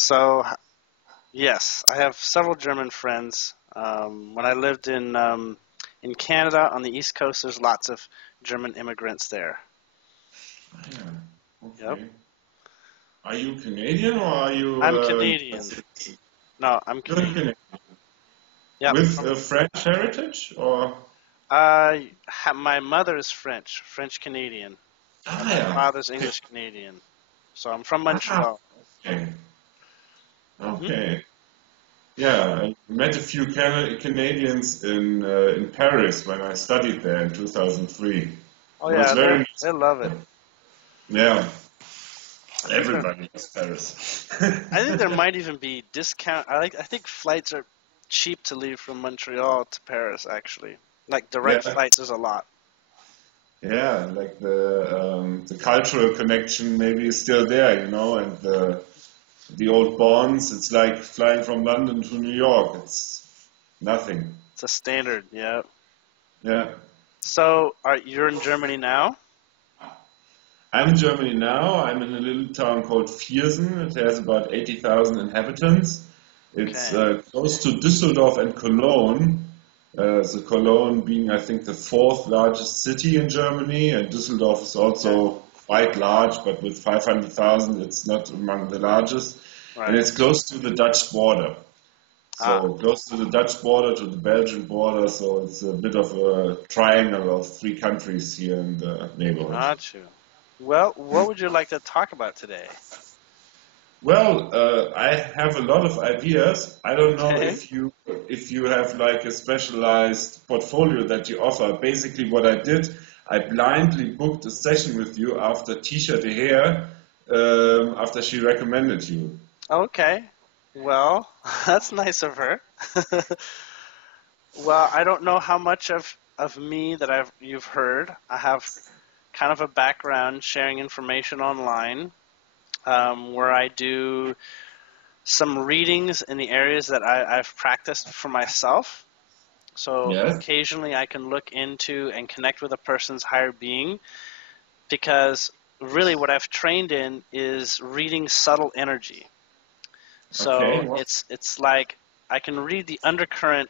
So, yes, I have several German friends. When I lived in Canada on the East Coast, there's lots of German immigrants there. Yeah. Yep. Okay. Are you Canadian or are you I'm Canadian. United No, I'm You're Canadian. Canadian. Yep. With a French heritage or? My mother's French, French Canadian, and Ah, my yeah. father's English Canadian. So I'm from Ah, Montreal. okay. Hmm. Okay. Yeah, I met a few Canadians in Paris when I studied there in 2003. Oh It was yeah, very they love it. nice. Yeah, I think there everybody loves Paris. I think there might even be discount. I think flights are cheap to leave from Montreal to Paris. Actually, like direct Yeah, flights is a lot. yeah, like the cultural connection maybe is still there, and the old bonds. It's like flying from London to New York. It's nothing. It's a standard. Yeah. Yeah. So, you're in Germany now? I'm in Germany now. I'm in a little town called Viersen. It has about 80,000 inhabitants. It's Okay. close to Düsseldorf and Cologne. So Cologne being, I think, the fourth largest city in Germany, and Düsseldorf is Okay. also quite large, but with 500,000, it's not among the largest. And Right. it's close to the Dutch border. Ah, So close to the Dutch border, to the Belgian border. So it's a bit of a triangle of three countries here in the neighborhood. got you. Well, what would you like to talk about today? Well, I have a lot of ideas. I don't know Okay. if you have like a specialized portfolio that you offer. Basically, what I did, I blindly booked a session with you after Tisha de Heer, after she recommended you. Okay. Well, that's nice of her. Well, I don't know how much of me that you've heard. I have kind of a background sharing information online, where I do some readings in the areas that I've practiced for myself. So Yes. occasionally I can look into and connect with a person's higher being, because really what I've trained in is reading subtle energy. So Okay. Well, it's like I can read the undercurrent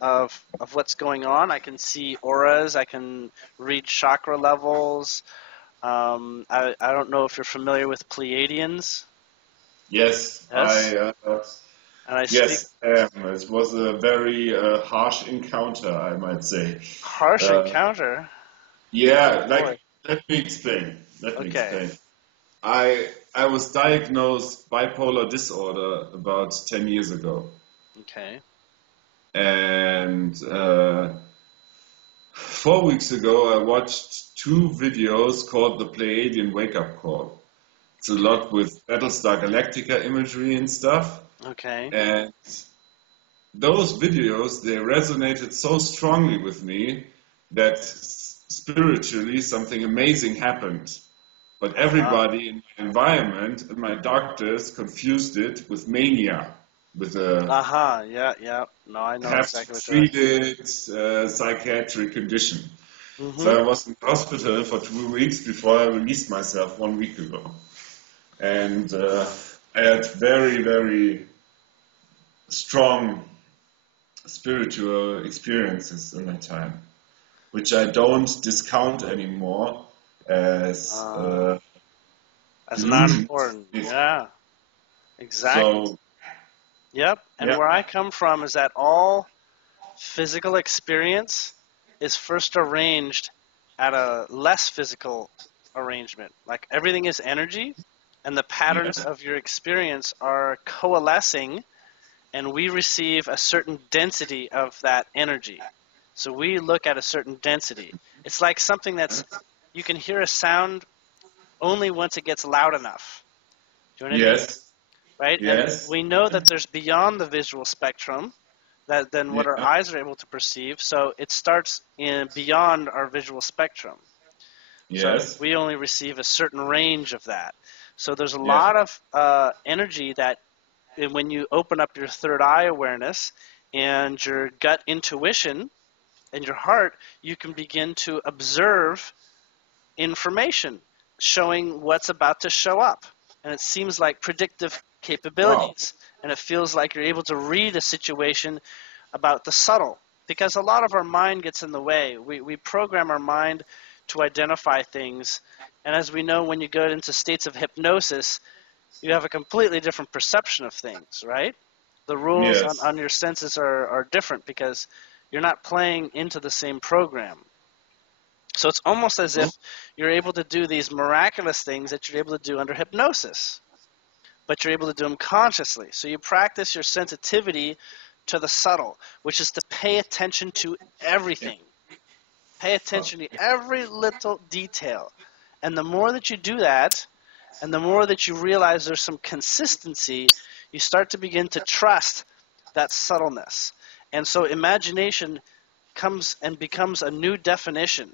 of what's going on. I can see auras. I can read chakra levels. I don't know if you're familiar with Pleiadians. yes. Yes, and I speak Yes. It was a very harsh encounter, I might say. harsh Uh, encounter. Oh yeah. boy. Like, let me explain. Let me Okay. explain. I was diagnosed bipolar disorder about 10 years ago. Okay. And 4 weeks ago, I watched two videos called the Pleiadian Wake Up Call. It's a Okay. lot with Battlestar Galactica imagery and stuff. Okay. And those videos, they resonated so strongly with me that spiritually something amazing happened. But Uh-huh. everybody in my environment and my doctors confused it with mania, with a Uh-huh. Yeah, yeah. No, I know have to exactly what you're. treat it psychiatric condition. Mm-hmm. So I was in hospital for 2 weeks before I released myself 1 week ago. And I had very, very strong spiritual experiences in that time, which I don't discount anymore as Uh, that's not illusions. important. Yeah, exactly. So, Yep. And yeah, where I come from is that all physical experience is first arranged at a less physical arrangement. Like everything is energy, and the patterns yes, of your experience are coalescing, and we receive a certain density of that energy. So we look at a certain density. It's like something that's, you can hear a sound only once it gets loud enough. Do you know what I mean? yes, Right? And yes, we know that there's beyond the visual spectrum than what our yeah, eyes are able to perceive. So it starts in beyond our visual spectrum. So yes, we only receive a certain range of that. So there's a yes, lot of energy that when you open up your third eye awareness and your gut intuition and your heart, you can begin to observe information showing what's about to show up. And it seems like predictive capabilities. And it feels like you're able to read a situation about the subtle. Because a lot of our mind gets in the way. We program our mind to identify things. And as we know, when you go into states of hypnosis, you have a completely different perception of things, right? The rules on your senses are different because you're not playing into the same program. So it's almost as if you're able to do these miraculous things that you're able to do under hypnosis, but you're able to do them consciously. So you practice your sensitivity to the subtle, which is to pay attention to everything. Pay attention to every little detail. And the more that you do that, and the more that you realize there's some consistency, you start to begin to trust that subtleness. And so imagination comes and becomes a new definition,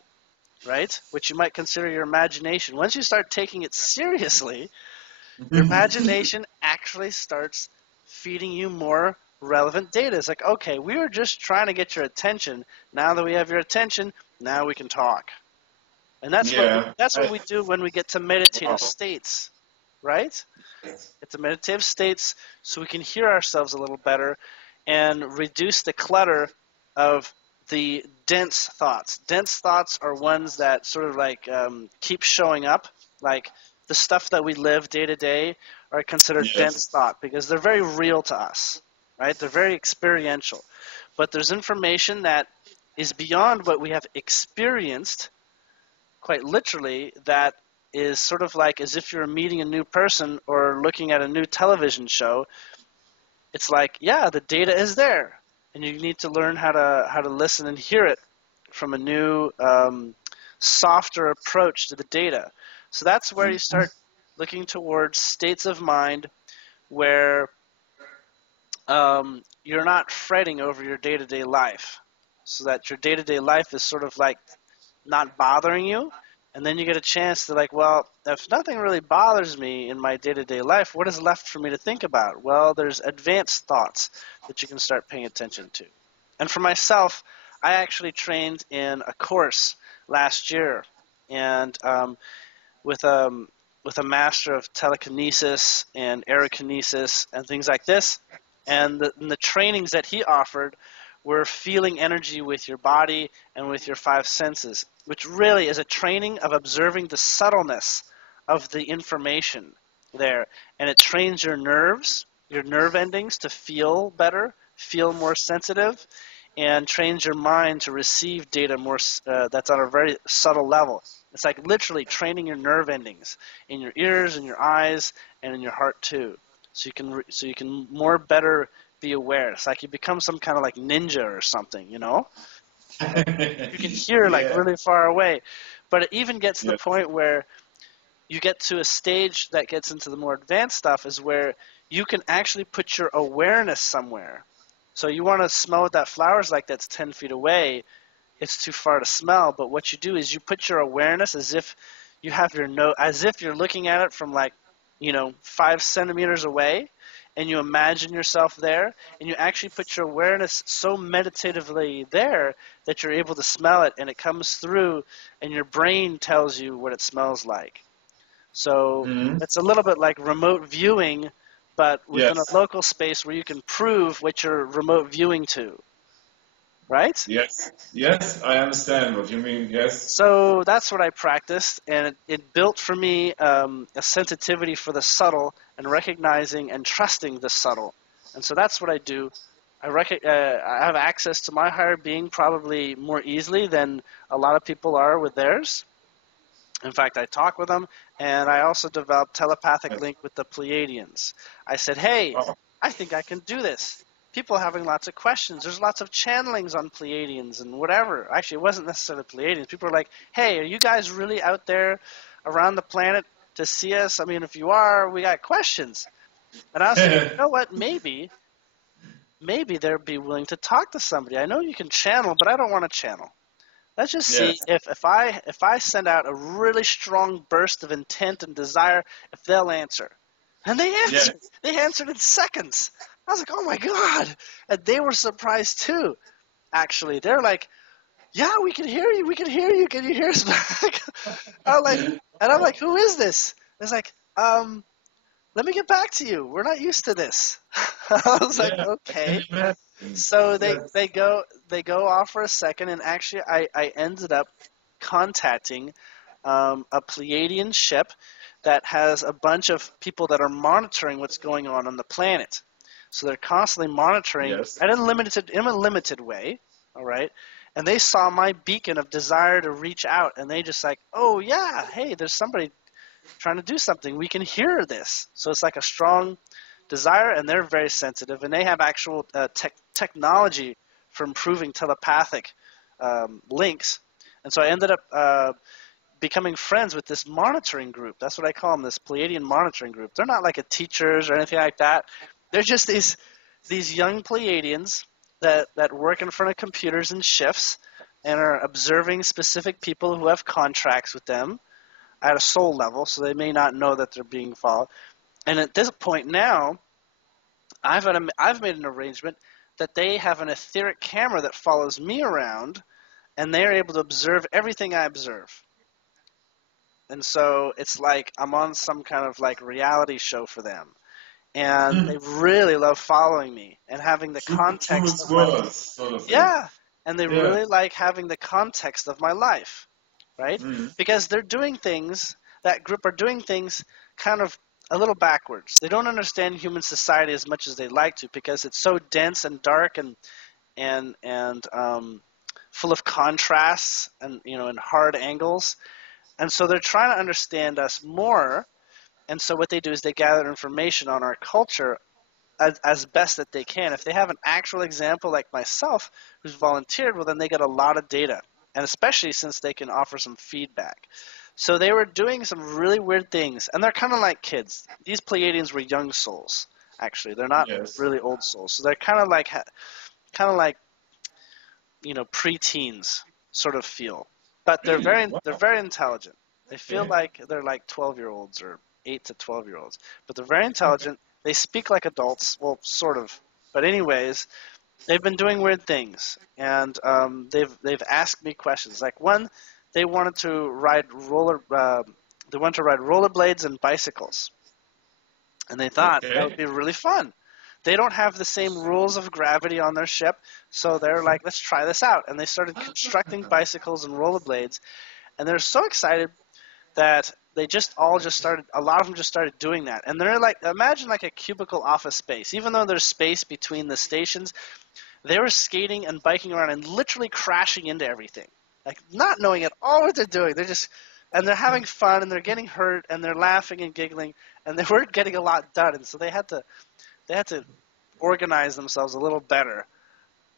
right? Which you might consider your imagination. Once you start taking it seriously, your imagination actually starts feeding you more relevant data. It's like, okay, we were just trying to get your attention. Now that we have your attention, now we can talk. And that's what we do when we get to meditative states, right? Get to meditative states so we can hear ourselves a little better and reduce the clutter of the dense thoughts. Dense thoughts are ones that sort of like keep showing up, like the stuff that we live day to day are considered dense thought because they're very real to us, right? They're very experiential. But there's information that is beyond what we have experienced, quite literally, that is sort of like as if you're meeting a new person or looking at a new television show. It's like, yeah, the data is there, and you need to learn how to listen and hear it from a new, softer approach to the data. So that's where you start looking towards states of mind where you're not fretting over your day-to-day life, so that your day-to-day life is sort of like not bothering you. And then you get a chance to like, well, if nothing really bothers me in my day-to-day life, what is left for me to think about? Well, there's advanced thoughts that you can start paying attention to. And for myself, I actually trained in a course last year, and with a master of telekinesis and aerokinesis and things like this. And the trainings that he offered were feeling energy with your body and with your five senses, which really is a training of observing the subtleness of the information there. And it trains your nerves, your nerve endings to feel better, feel more sensitive, and trains your mind to receive data more that's on a very subtle level. It's like literally training your nerve endings in your ears, in your eyes, and in your heart too. So you can more better be aware. It's like you become some kind of like ninja or something, you know? You can hear like really far away. But it even gets to the point where you get to a stage that gets into the more advanced stuff is where you can actually put your awareness somewhere. So you want to smell what that flower's like that's 10 feet away. It's too far to smell, but what you do is you put your awareness as if you have your nose, as if you're looking at it from like, 5 centimeters away, and you imagine yourself there, and you actually put your awareness so meditatively there that you're able to smell it, and it comes through, and your brain tells you what it smells like. So it's a little bit like remote viewing, but within a local space where you can prove what you're remote viewing to. Right? Yes, I understand what you mean, yes. So that's what I practiced, and it built for me a sensitivity for the subtle and recognizing and trusting the subtle. And so that's what I do. I have access to my higher being probably more easily than a lot of people are with theirs. In fact, I talk with them, and I also developed telepathic link with the Pleiadians. I said, hey, I think I can do this. People are having lots of questions. There's lots of channelings on Pleiadians and whatever. Actually, it wasn't necessarily Pleiadians. People are like, hey, are you guys really out there around the planet to see us? I mean, if you are, we got questions. And I was like, you know what, maybe they'd be willing to talk to somebody. I know you can channel, but I don't want to channel. Let's just see if I send out a really strong burst of intent and desire, if they'll answer. And they answered. They answered in seconds. I was like, oh my God. And they were surprised too, actually. They're like, yeah, we can hear you. We can hear you. Can you hear us back? I'm like, who is this? It's like, let me get back to you. We're not used to this. I was like, Yeah, I can okay. imagine. So That's, they go off for a second, and actually I ended up contacting a Pleiadian ship that has a bunch of people that are monitoring what's going on the planet. So they're constantly monitoring yes. in a limited way, all right? And they saw my beacon of desire to reach out, and they just like, oh yeah, hey, there's somebody trying to do something. We can hear this. So it's like a strong desire, and they're very sensitive, and they have actual technology for improving telepathic links. And so I ended up becoming friends with this monitoring group. That's what I call them, this Pleiadian monitoring group. They're not like a teachers or anything like that. They're just these young Pleiadians that work in front of computers in shifts and are observing specific people who have contracts with them at a soul level, so they may not know that they're being followed. And at this point now, I've made an arrangement that they have an etheric camera that follows me around, and they're able to observe everything I observe. And so it's like I'm on some kind of like reality show for them. And they really love following me and having the True context its of my worth, sort of thing. yeah, and they Yeah. really like having the context of my life, right? Because they're doing things, that group are doing things kind of a little backwards. They don't understand human society as much as they like to because it's so dense and dark and full of contrasts and and hard angles. And so they're trying to understand us more. And so what they do is they gather information on our culture as best that they can. If they have an actual example like myself who's volunteered, well, then they get a lot of data, and especially since they can offer some feedback. So they were doing some really weird things, and they're kind of like kids. These Pleiadians were young souls, actually. They're not Yes. really old souls. So they're kind of like preteens sort of feel, but they're Wow. very intelligent. They feel Okay. like they're like 12-year-olds or 8 to 12-year-olds, but they're very intelligent. They speak like adults, well, sort of. But anyways, they've been doing weird things, and they've asked me questions. Like one, they wanted to ride rollerblades and bicycles, and they thought that would Okay. be really fun. They don't have the same rules of gravity on their ship, so they're like, let's try this out. And they started constructing bicycles and rollerblades, and they're so excited that they a lot of them just started doing that. And they're like, imagine like a cubicle office space. Even though there's space between the stations, they were skating and biking around and literally crashing into everything. Like not knowing at all what they're doing. And they're having fun and they're getting hurt and they're laughing and giggling and they weren't getting a lot done. And so they had to organize themselves a little better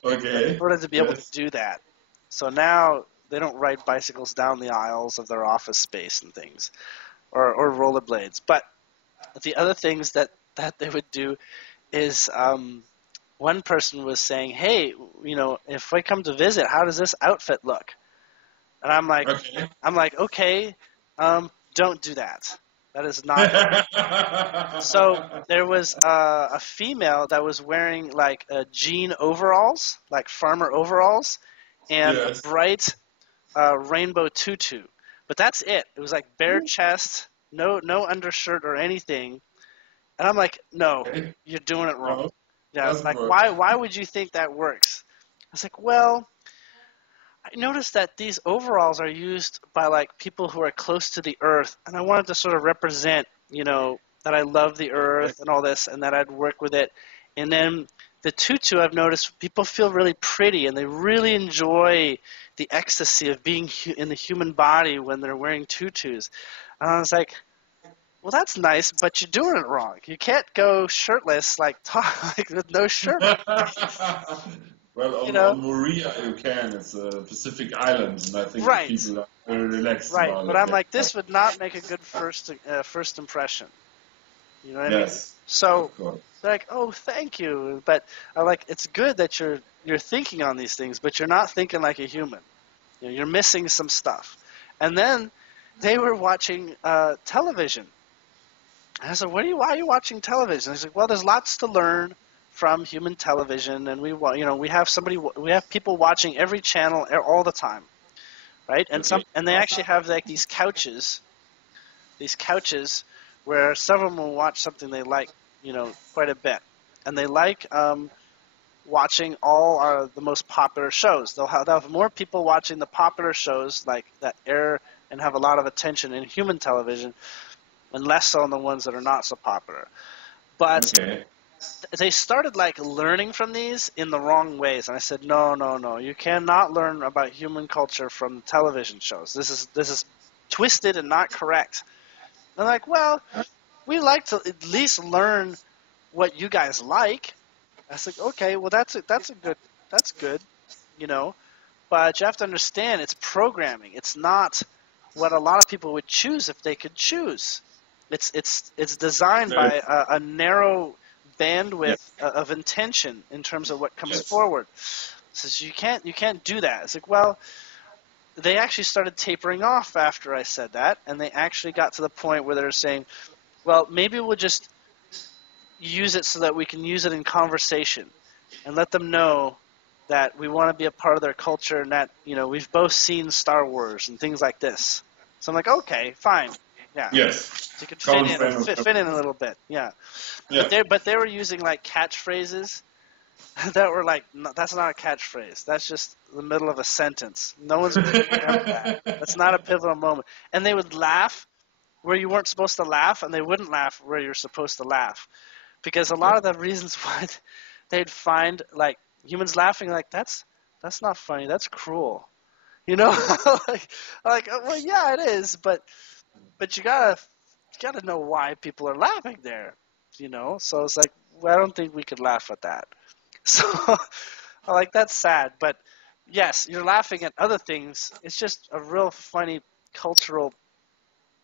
in Okay. order to be able to Yes. do that. So now they don't ride bicycles down the aisles of their office space and things, or rollerblades. But the other things that they would do is one person was saying, "Hey, if I come to visit, how does this outfit look?" And Okay. I'm like, okay, don't do that. That is not good. So there was a female that was wearing like jean overalls, like farmer overalls, and a Yes. bright rainbow tutu. But that's it. It was like bare chest, no undershirt or anything. And I'm like, no, Okay. you're doing it wrong. No, Yeah, doesn't like work. why would you think that works? I was like, well, I noticed that these overalls are used by like people who are close to the earth, and I wanted to sort of represent, that I love the Okay. earth and all this, and that I'd work with it. And then the tutu, I've noticed people feel really pretty, and they really enjoy the ecstasy of being in the human body when they're wearing tutus. And I was like, well, that's nice, but you're doing it wrong. You can't go shirtless, like like with no shirt on, Well, you on know? Moria you can. It's a Pacific island, and I think the Right. people are very relaxed Right, about but it. I'm Yeah. like, this would not make a good first impression. You know what I mean? Yes, So of course. they're like, oh, thank you, but I'm like, it's good that you're thinking on these things, but you're not thinking like a human. You're missing some stuff. And then they were watching television. And I said, why are you watching television? He's like, well, there's lots to learn from human television, and we have people watching every channel all the time, right? Okay. And they actually have like these couches where several of them will watch something they like, quite a bit, and they like watching all the most popular shows. They'll have more people watching the popular shows like that air and have a lot of attention in human television, and less so on the ones that are not so popular. But they started like learning from these in the wrong ways, and I said, no, you cannot learn about human culture from television shows. This is twisted and not correct. And I'm like, well, we like to at least learn what you guys like. I was like, okay, well that's good, But you have to understand, it's programming. It's not what a lot of people would choose if they could choose. It's designed by a narrow bandwidth of intention in terms of what comes forward. So you can't do that. It's like, well, they actually started tapering off after I said that, and they actually got to the point where they're saying, well, maybe we'll just use it so that we can use it in conversation and let them know that we want to be a part of their culture and that, we've both seen Star Wars and things like this. So I'm like, okay, fine. Yeah. Yes. So you could fit in a little bit. Yeah. But they were using like catchphrases that were like, no, that's not a catchphrase. That's just the middle of a sentence. No one's picking up that. That's not a pivotal moment. And they would laugh where you weren't supposed to laugh, and they wouldn't laugh where you're supposed to laugh. Because a lot of the reasons why they'd find like humans laughing, like that's not funny, that's cruel, like well, yeah, it is, but you gotta know why people are laughing there, So it's like, well, I don't think we could laugh at that. So like, that's sad, but yes, you're laughing at other things. It's just a real funny cultural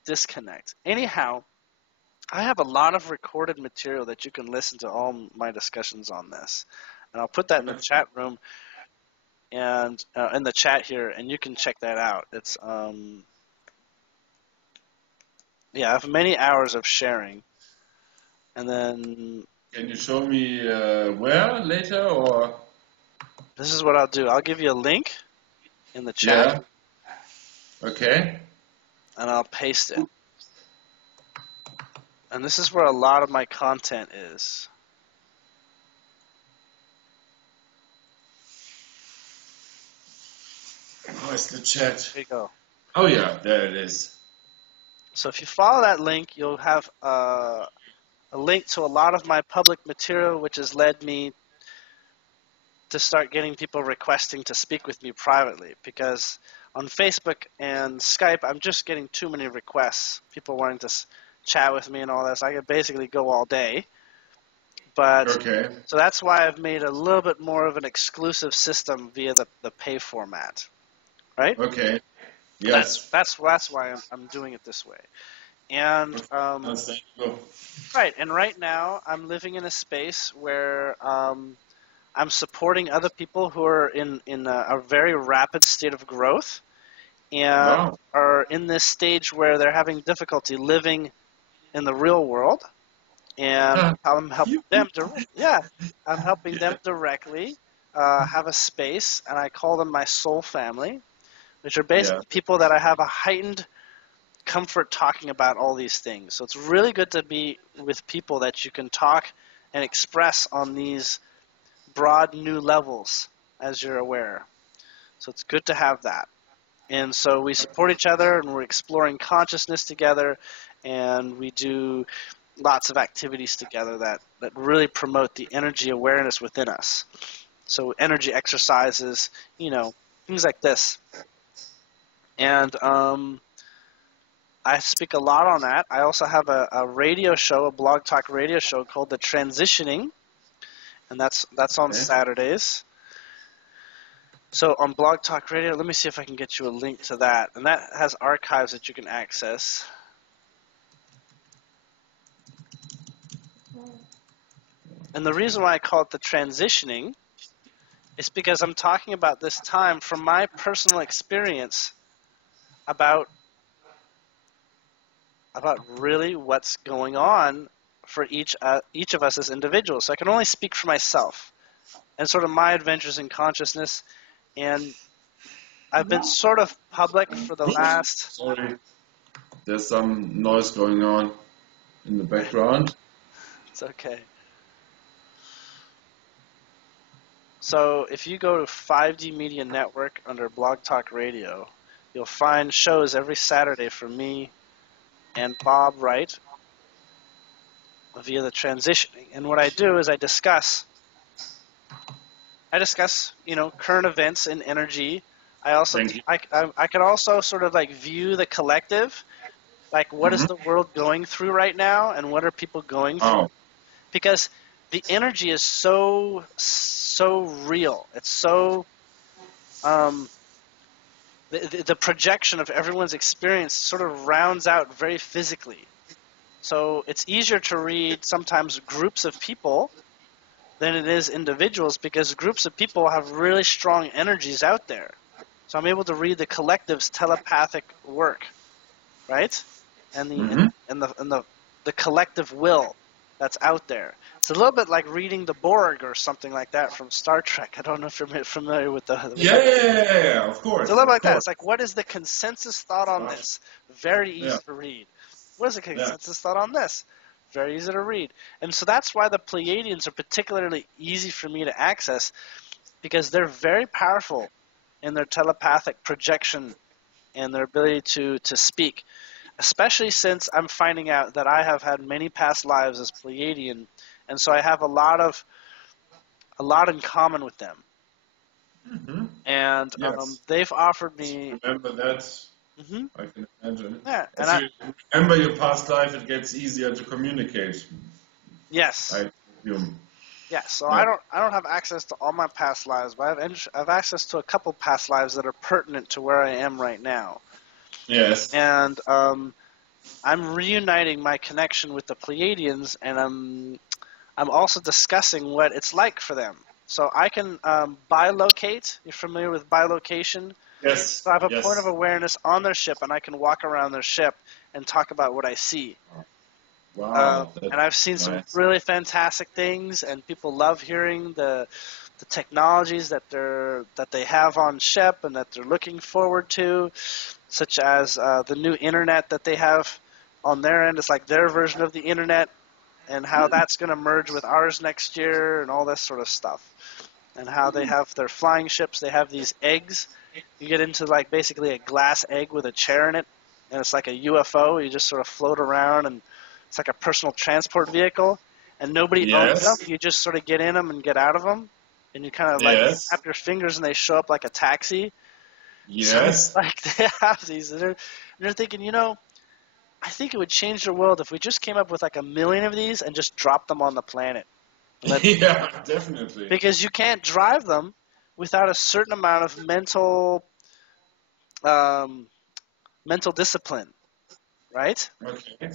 disconnect. Anyhow, I have a lot of recorded material that you can listen to all my discussions on this. And I'll put that in the chat room and in the chat here, and you can check that out. It's, I have many hours of sharing. And then... Can you show me where later, or...? This is what I'll do. I'll give you a link in the chat. Yeah. Okay. And I'll paste it. And this is where a lot of my content is. Where's the chat? There you go. Oh yeah, there it is. So if you follow that link, you'll have a link to a lot of my public material, which has led me to start getting people requesting to speak with me privately. Because on Facebook and Skype, I'm just getting too many requests. People wanting to chat with me and all this. I could basically go all day. But so that's why I've made a little bit more of an exclusive system via the pay format, right? Okay. Yes. That's why I'm doing it this way. And right. And right now I'm living in a space where I'm supporting other people who are in a very rapid state of growth and are in this stage where they're having difficulty living in the real world, and I'm helping them. I'm helping them directly have a space, and I call them my soul family, which are basically people that I have a heightened comfort talking about all these things. So it's really good to be with people that you can talk and express on these broad new levels, as you're aware. So it's good to have that. And so we support each other, and we're exploring consciousness together, and we do lots of activities together that really promote the energy awareness within us. So energy exercises, things like this. And I speak a lot on that. I also have a radio show, a blog talk radio show called The Transitioning, and that's on Saturdays. So on Blog Talk Radio, let me see if I can get you a link to that. And that has archives that you can access. And the reason why I call it The Transitioning is because I'm talking about this time from my personal experience about really what's going on for each of us as individuals. So I can only speak for myself and sort of my adventures in consciousness. And I've been sort of public for the last... Sorry, there's some noise going on. in the background. It's okay. So if you go to 5D Media Network under Blog Talk Radio, you'll find shows every Saturday from me and Bob Wright via the transitioning. And what I do is I discuss, current events in energy. I could also sort of like view the collective, like what is the world going through right now, and what are people going through? Because the energy is so real. It's so the projection of everyone's experience sort of rounds out very physically. So it's easier to read sometimes groups of people than it is individuals, because groups of people have really strong energies out there. So I'm able to read the collective's telepathic work, right? And the collective will that's out there. It's a little bit like reading the Borg or something like that from Star Trek. I don't know if you're familiar with the... Yeah, of course. It's a little bit like that. It's like, what is the consensus thought on this? Very easy to read. What is the consensus thought on this? Very easy to read. And so that's why the Pleiadians are particularly easy for me to access, because they're very powerful in their telepathic projection and their ability to speak, especially since I'm finding out that I have had many past lives as Pleiadian, and so I have a lot in common with them. And they've offered me... Remember that? I can imagine. Yeah, As you remember your past life, it gets easier to communicate. Yes. I assume. Yeah, so I don't have access to all my past lives, but I have access to a couple past lives that are pertinent to where I am right now. Yes. And I'm reuniting my connection with the Pleiadians, and I'm also discussing what it's like for them. So I can bilocate. You're familiar with bilocation? Yes. So I have a point of awareness on their ship, and I can walk around their ship and talk about what I see. Wow. And I've seen some really fantastic things, and people love hearing the technologies that they have on ship and that they're looking forward to, such as the new internet that they have on their end. It's like their version of the internet, and how that's going to merge with ours next year, and all this sort of stuff. And how they have their flying ships. They have these eggs. You get into like basically a glass egg with a chair in it, and it's like a UFO. You just sort of float around, and it's like a personal transport vehicle, and nobody owns them. You just sort of get in them and get out of them, and you kind of like tap your fingers, and they show up like a taxi. Yes. So like they have these, and they're thinking, I think it would change the world if we just came up with like 1 million of these and just dropped them on the planet. Yeah, definitely. Because you can't drive them without a certain amount of mental discipline, right? Okay.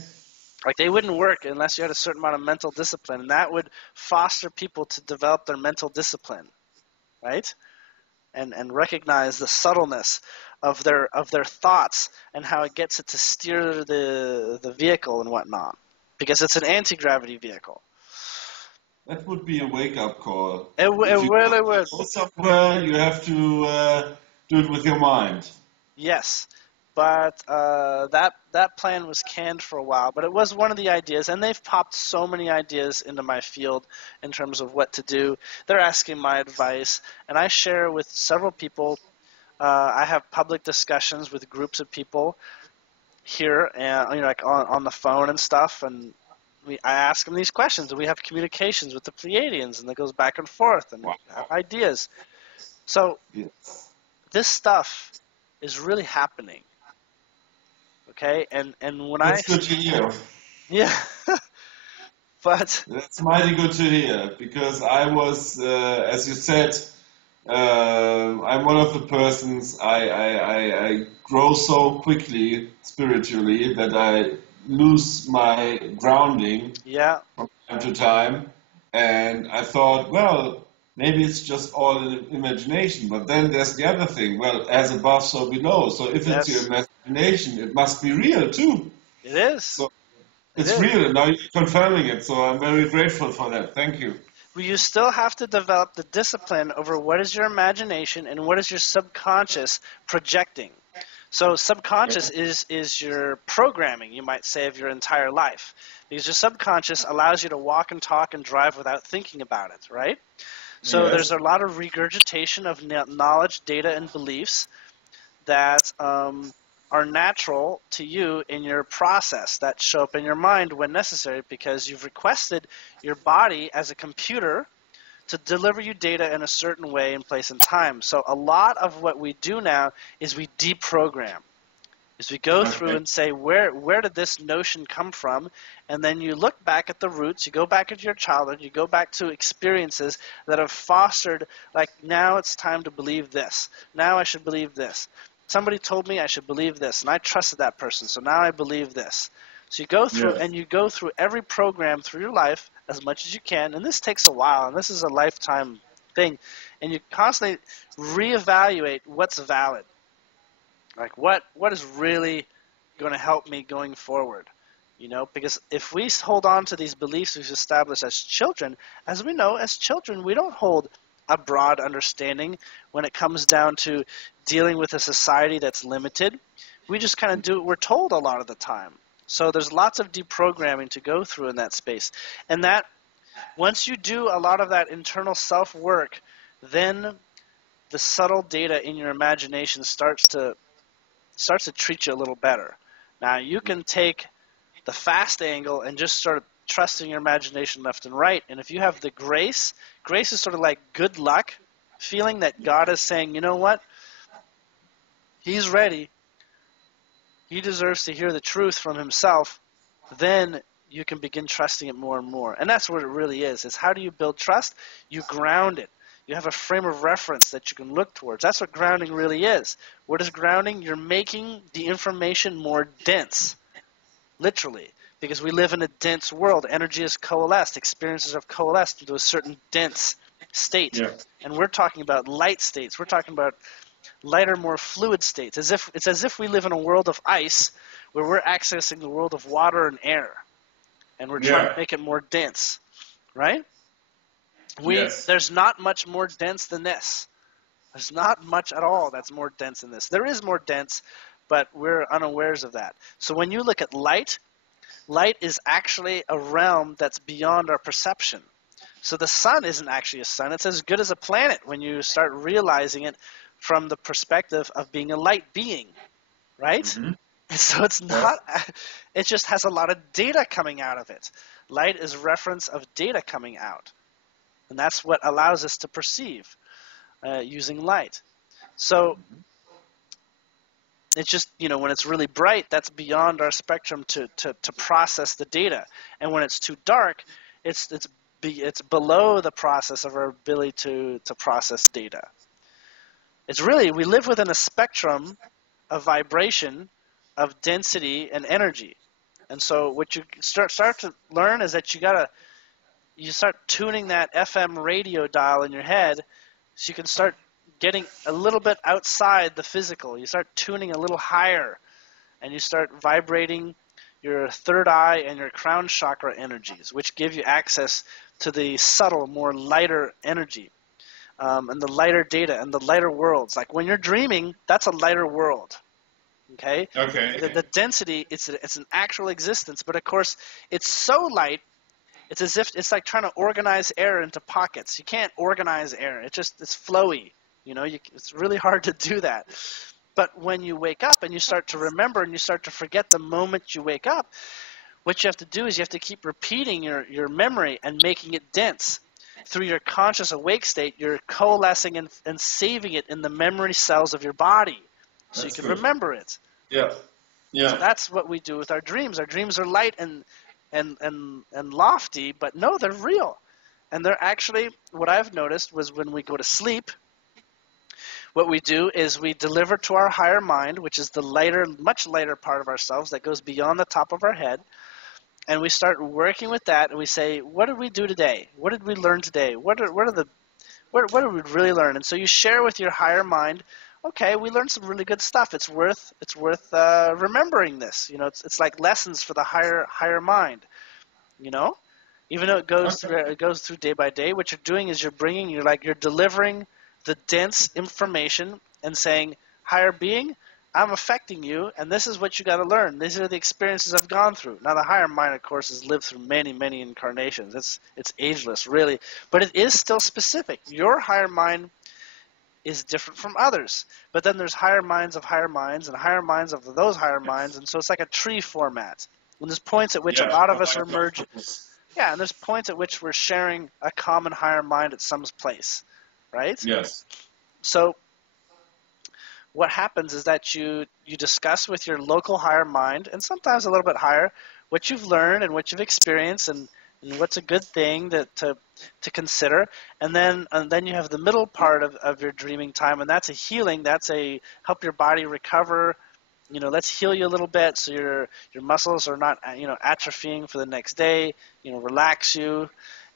Like they wouldn't work unless you had a certain amount of mental discipline, and that would foster people to develop their mental discipline, right? And recognize the subtleness of their thoughts and how it gets it to steer the vehicle and whatnot, because it's an anti-gravity vehicle. That would be a wake-up call. It really would. Go somewhere, you have to do it with your mind. Yes, but that plan was canned for a while. But it was one of the ideas, and they've popped so many ideas into my field in terms of what to do. They're asking my advice, and I share with several people. I have public discussions with groups of people here, and like on the phone and stuff, and I ask them these questions, and we have communications with the Pleiadians, and it goes back and forth, and we have ideas. So this stuff is really happening, okay? And when That's good to hear. Yeah. But that's mighty good to hear, because I was, as you said, I'm one of the persons, I grow so quickly spiritually that I lose my grounding from time to time, and I thought, well, maybe it's just all in imagination. But then there's the other thing, well, as above, so below. So if it's your imagination, it must be real too. It is. So it's real, and now you're confirming it, so I'm very grateful for that. Thank you. Well, you still have to develop the discipline over what is your imagination and what is your subconscious projecting. So subconscious is your programming, you might say, of your entire life. Because your subconscious allows you to walk and talk and drive without thinking about it, right? So there's a lot of regurgitation of knowledge, data, and beliefs that are natural to you in your process, that show up in your mind when necessary, because you've requested your body as a computer to deliver you data in a certain way in place and time. So a lot of what we do now is we deprogram. Is we go through and say, where did this notion come from? And then you look back at the roots, you go back into your childhood, you go back to experiences that have fostered, like, now it's time to believe this. Now I should believe this. Somebody told me I should believe this, and I trusted that person, so now I believe this. So you go through and you go through every program through your life as much as you can, and this takes a while, and this is a lifetime thing, and you constantly reevaluate what's valid. Like, what is really going to help me going forward? You know, because if we hold on to these beliefs we've established as children, as we know, as children, we don't hold a broad understanding when it comes down to dealing with a society that's limited. We just kind of do what we're told a lot of the time. So there's lots of deprogramming to go through in that space. And that, once you do a lot of that internal self-work, then the subtle data in your imagination starts to treat you a little better. Now, you can take the fast angle and just start trusting your imagination left and right. And if you have the grace is sort of like good luck, feeling that God is saying, you know what? He's ready. He deserves to hear the truth from himself. Then you can begin trusting it more and more. And that's what it really is how do you build trust? You ground it. You have a frame of reference that you can look towards. That's what grounding really is. What is grounding? You're making the information more dense, literally, because we live in a dense world. Energy is coalesced. Experiences have coalesced into a certain dense state. Yeah. And we're talking about light states. We're talking about lighter, more fluid states. It's as if we live in a world of ice where we're accessing the world of water and air. And we're trying to make it more dense, right? There's not much more dense than this. There's not much at all that's more dense than this. There is more dense, but we're unawares of that. So when you look at light is actually a realm that's beyond our perception. So the sun isn't actually a sun. It's as good as a planet when you start realizing it from the perspective of being a light being, right? Mm-hmm. So it's not, it just has a lot of data coming out of it. Light is reference of data coming out. And that's what allows us to perceive using light. So it's just, when it's really bright, that's beyond our spectrum to process the data. And when it's too dark, it's below the process of our ability to process data. It's really, we live within a spectrum of vibration, of density and energy. And so what you start to learn is that you start tuning that FM radio dial in your head so you can start getting a little bit outside the physical. You start tuning a little higher, and you start vibrating your third eye and your crown chakra energies, which give you access to the subtle, more lighter energy, and the lighter data and the lighter worlds. Like when you're dreaming, that's a lighter world. Okay? The density, it's an actual existence, but of course, it's so light. It's as if it's like trying to organize air into pockets. You can't organize air. It's flowy. It's really hard to do that. But when you wake up and you start to remember and you start to forget the moment you wake up, what you have to do is you have to keep repeating your memory and making it dense. Through your conscious awake state, you're coalescing and saving it in the memory cells of your body so you can remember it. Yeah. So that's what we do with our dreams. Our dreams are light and lofty, but no, they're real. And they're actually, what I've noticed was when we go to sleep, what we do is we deliver to our higher mind, which is the lighter, much lighter part of ourselves that goes beyond the top of our head, and we start working with that, and we say, what did we do today? What did we learn today? What did we really learn? And so you share with your higher mind, okay, we learned some really good stuff. It's worth remembering this. It's like lessons for the higher mind. Even though it goes through day by day, what you're doing is you're delivering the dense information and saying, higher being, I'm affecting you, and this is what you got to learn. These are the experiences I've gone through. Now, the higher mind, of course, has lived through many, many incarnations. It's ageless, really, but it is still specific. Your higher mind is different from others, but then there's higher minds of higher minds and higher minds of those higher minds, and so it's like a tree format. And there's points at which a lot of us are merging. Yeah, and there's points at which we're sharing a common higher mind at some place, right? Yes. So what happens is that you discuss with your local higher mind, and sometimes a little bit higher, what you've learned and what you've experienced, and what's a good thing to consider. And then you have the middle part of your dreaming time, and that's a healing. That's a help your body recover. Let's heal you a little bit so your muscles are not atrophying for the next day. Relax you.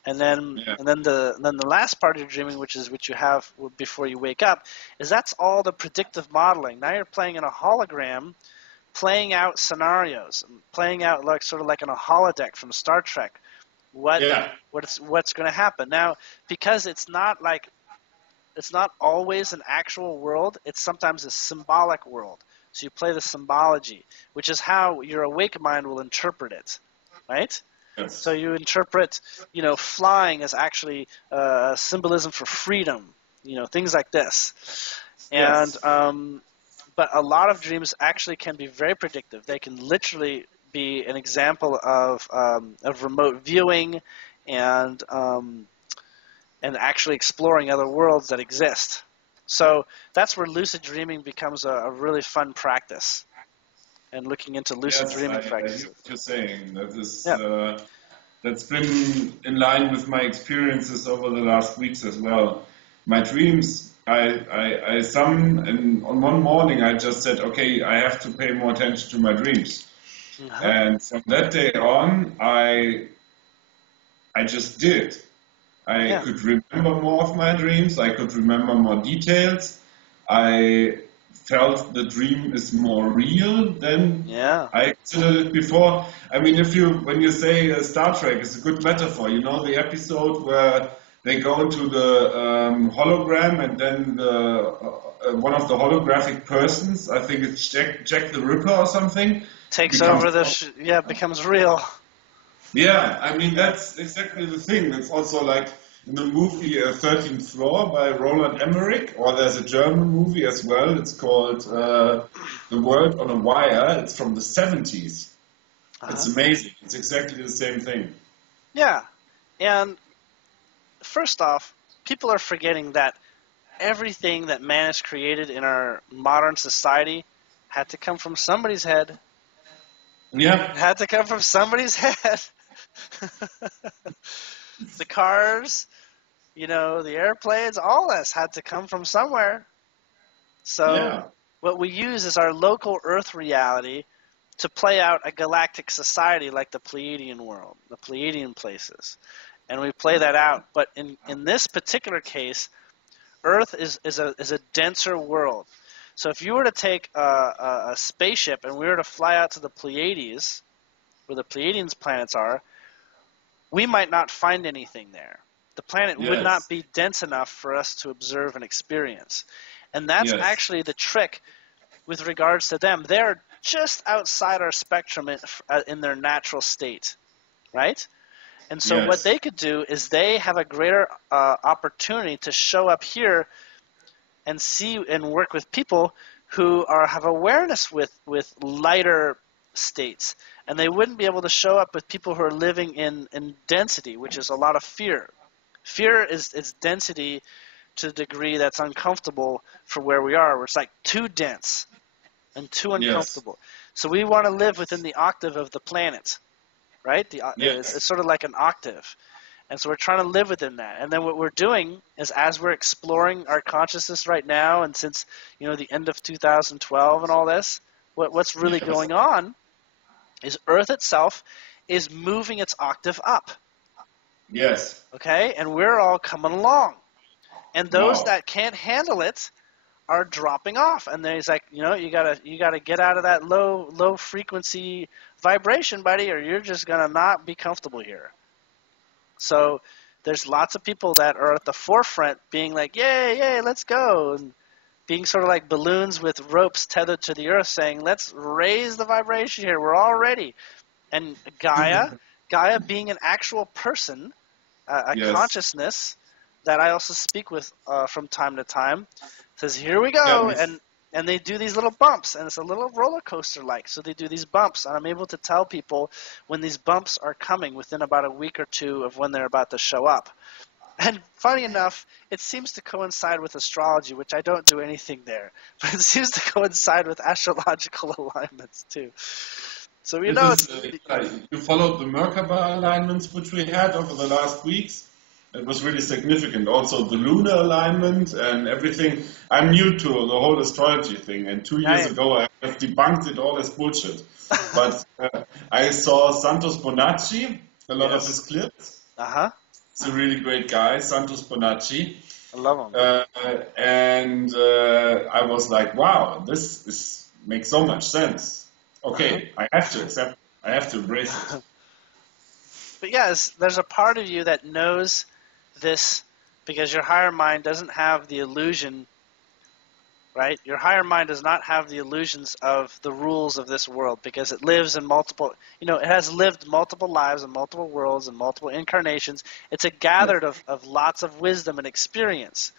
And then the last part of your dreaming, which is what you have before you wake up, is that's all the predictive modeling. Now you're playing in a hologram, playing out scenarios, playing out sort of like in a holodeck from Star Trek. What's going to happen now? Because it's not always an actual world. It's sometimes a symbolic world. So you play the symbology, which is how your awake mind will interpret it, right? Yes. So you interpret, flying as actually symbolism for freedom, things like this. And but a lot of dreams actually can be very predictive. They can literally be an example of remote viewing and actually exploring other worlds that exist. So that's where lucid dreaming becomes a really fun practice. And looking into lucid dreaming practices. I hear what you're saying. That is, that's been in line with my experiences over the last weeks as well. My dreams, and on one morning I just said, okay, I have to pay more attention to my dreams. And from that day on, I just did. I could remember more of my dreams. I could remember more details. I felt the dream is more real than I considered it before. I mean, when you say Star Trek is a good metaphor, the episode where they go into the hologram and then one of the holographic persons, I think it's Jack the Ripper or something, takes over becomes real. Yeah, I mean, that's exactly the thing. It's also like in the movie 13th Floor by Roland Emmerich, or there's a German movie as well. It's called The World on a Wire. It's from the 70s. It's amazing. It's exactly the same thing. Yeah, and first off, people are forgetting that everything that man has created in our modern society had to come from somebody's head. Yeah. It had to come from somebody's head. The cars, the airplanes, all this had to come from somewhere. So what we use is our local Earth reality to play out a galactic society like the Pleiadian world, the Pleiadian places. And we play that out. But in this particular case, Earth is a denser world. So if you were to take a spaceship and we were to fly out to the Pleiades, where the Pleiadians planets are, we might not find anything there. The planet would not be dense enough for us to observe and experience. And that's actually the trick with regards to them. They're just outside our spectrum in their natural state, right? And so what they could do is they have a greater opportunity to show up here and see and work with people who have awareness with lighter states. And they wouldn't be able to show up with people who are living in density, which is a lot of fear. Fear is density to the degree that's uncomfortable for where we are, where it's like too dense and too uncomfortable. So we want to live within the octave of the planet, right? It's sort of like an octave. And so we're trying to live within that. And then what we're doing is, as we're exploring our consciousness right now, and since the end of 2012 and all this, what's really going on is Earth itself is moving its octave up. Yes. Okay? And we're all coming along. And those that can't handle it are dropping off. And then he's like, you gotta get out of that low frequency vibration, buddy, or you're just gonna not be comfortable here. So there's lots of people that are at the forefront being like, yay, let's go. And being sort of like balloons with ropes tethered to the earth, saying, let's raise the vibration here. We're all ready. And Gaia being an actual person, a Yes. consciousness that I also speak with from time to time, says, here we Yeah, go. And they do these little bumps, and it's a little roller coaster like. So they do these bumps, and I'm able to tell people when these bumps are coming within about a week or two of when they're about to show up. And funny enough, it seems to coincide with astrology, which I don't do anything there, but it seems to coincide with astrological alignments too. So you know, you followed the Merkaba alignments which we had over the last weeks. It was really significant. Also the lunar alignment and everything. I'm new to the whole astrology thing, and 2 years ago I have debunked it all as bullshit. But I saw Santos Bonacci, a lot of his clips. He's a really great guy, Santos Bonacci. I love him. And I was like, wow, this makes so much sense. Okay, I have to accept, I have to embrace it. But yes, there's a part of you that knows this because your higher mind doesn't have the illusion, right? Your higher mind does not have the illusions of the rules of this world because it lives in multiple, it has lived multiple lives and multiple worlds and multiple incarnations. It's a gathered of lots of wisdom and experience.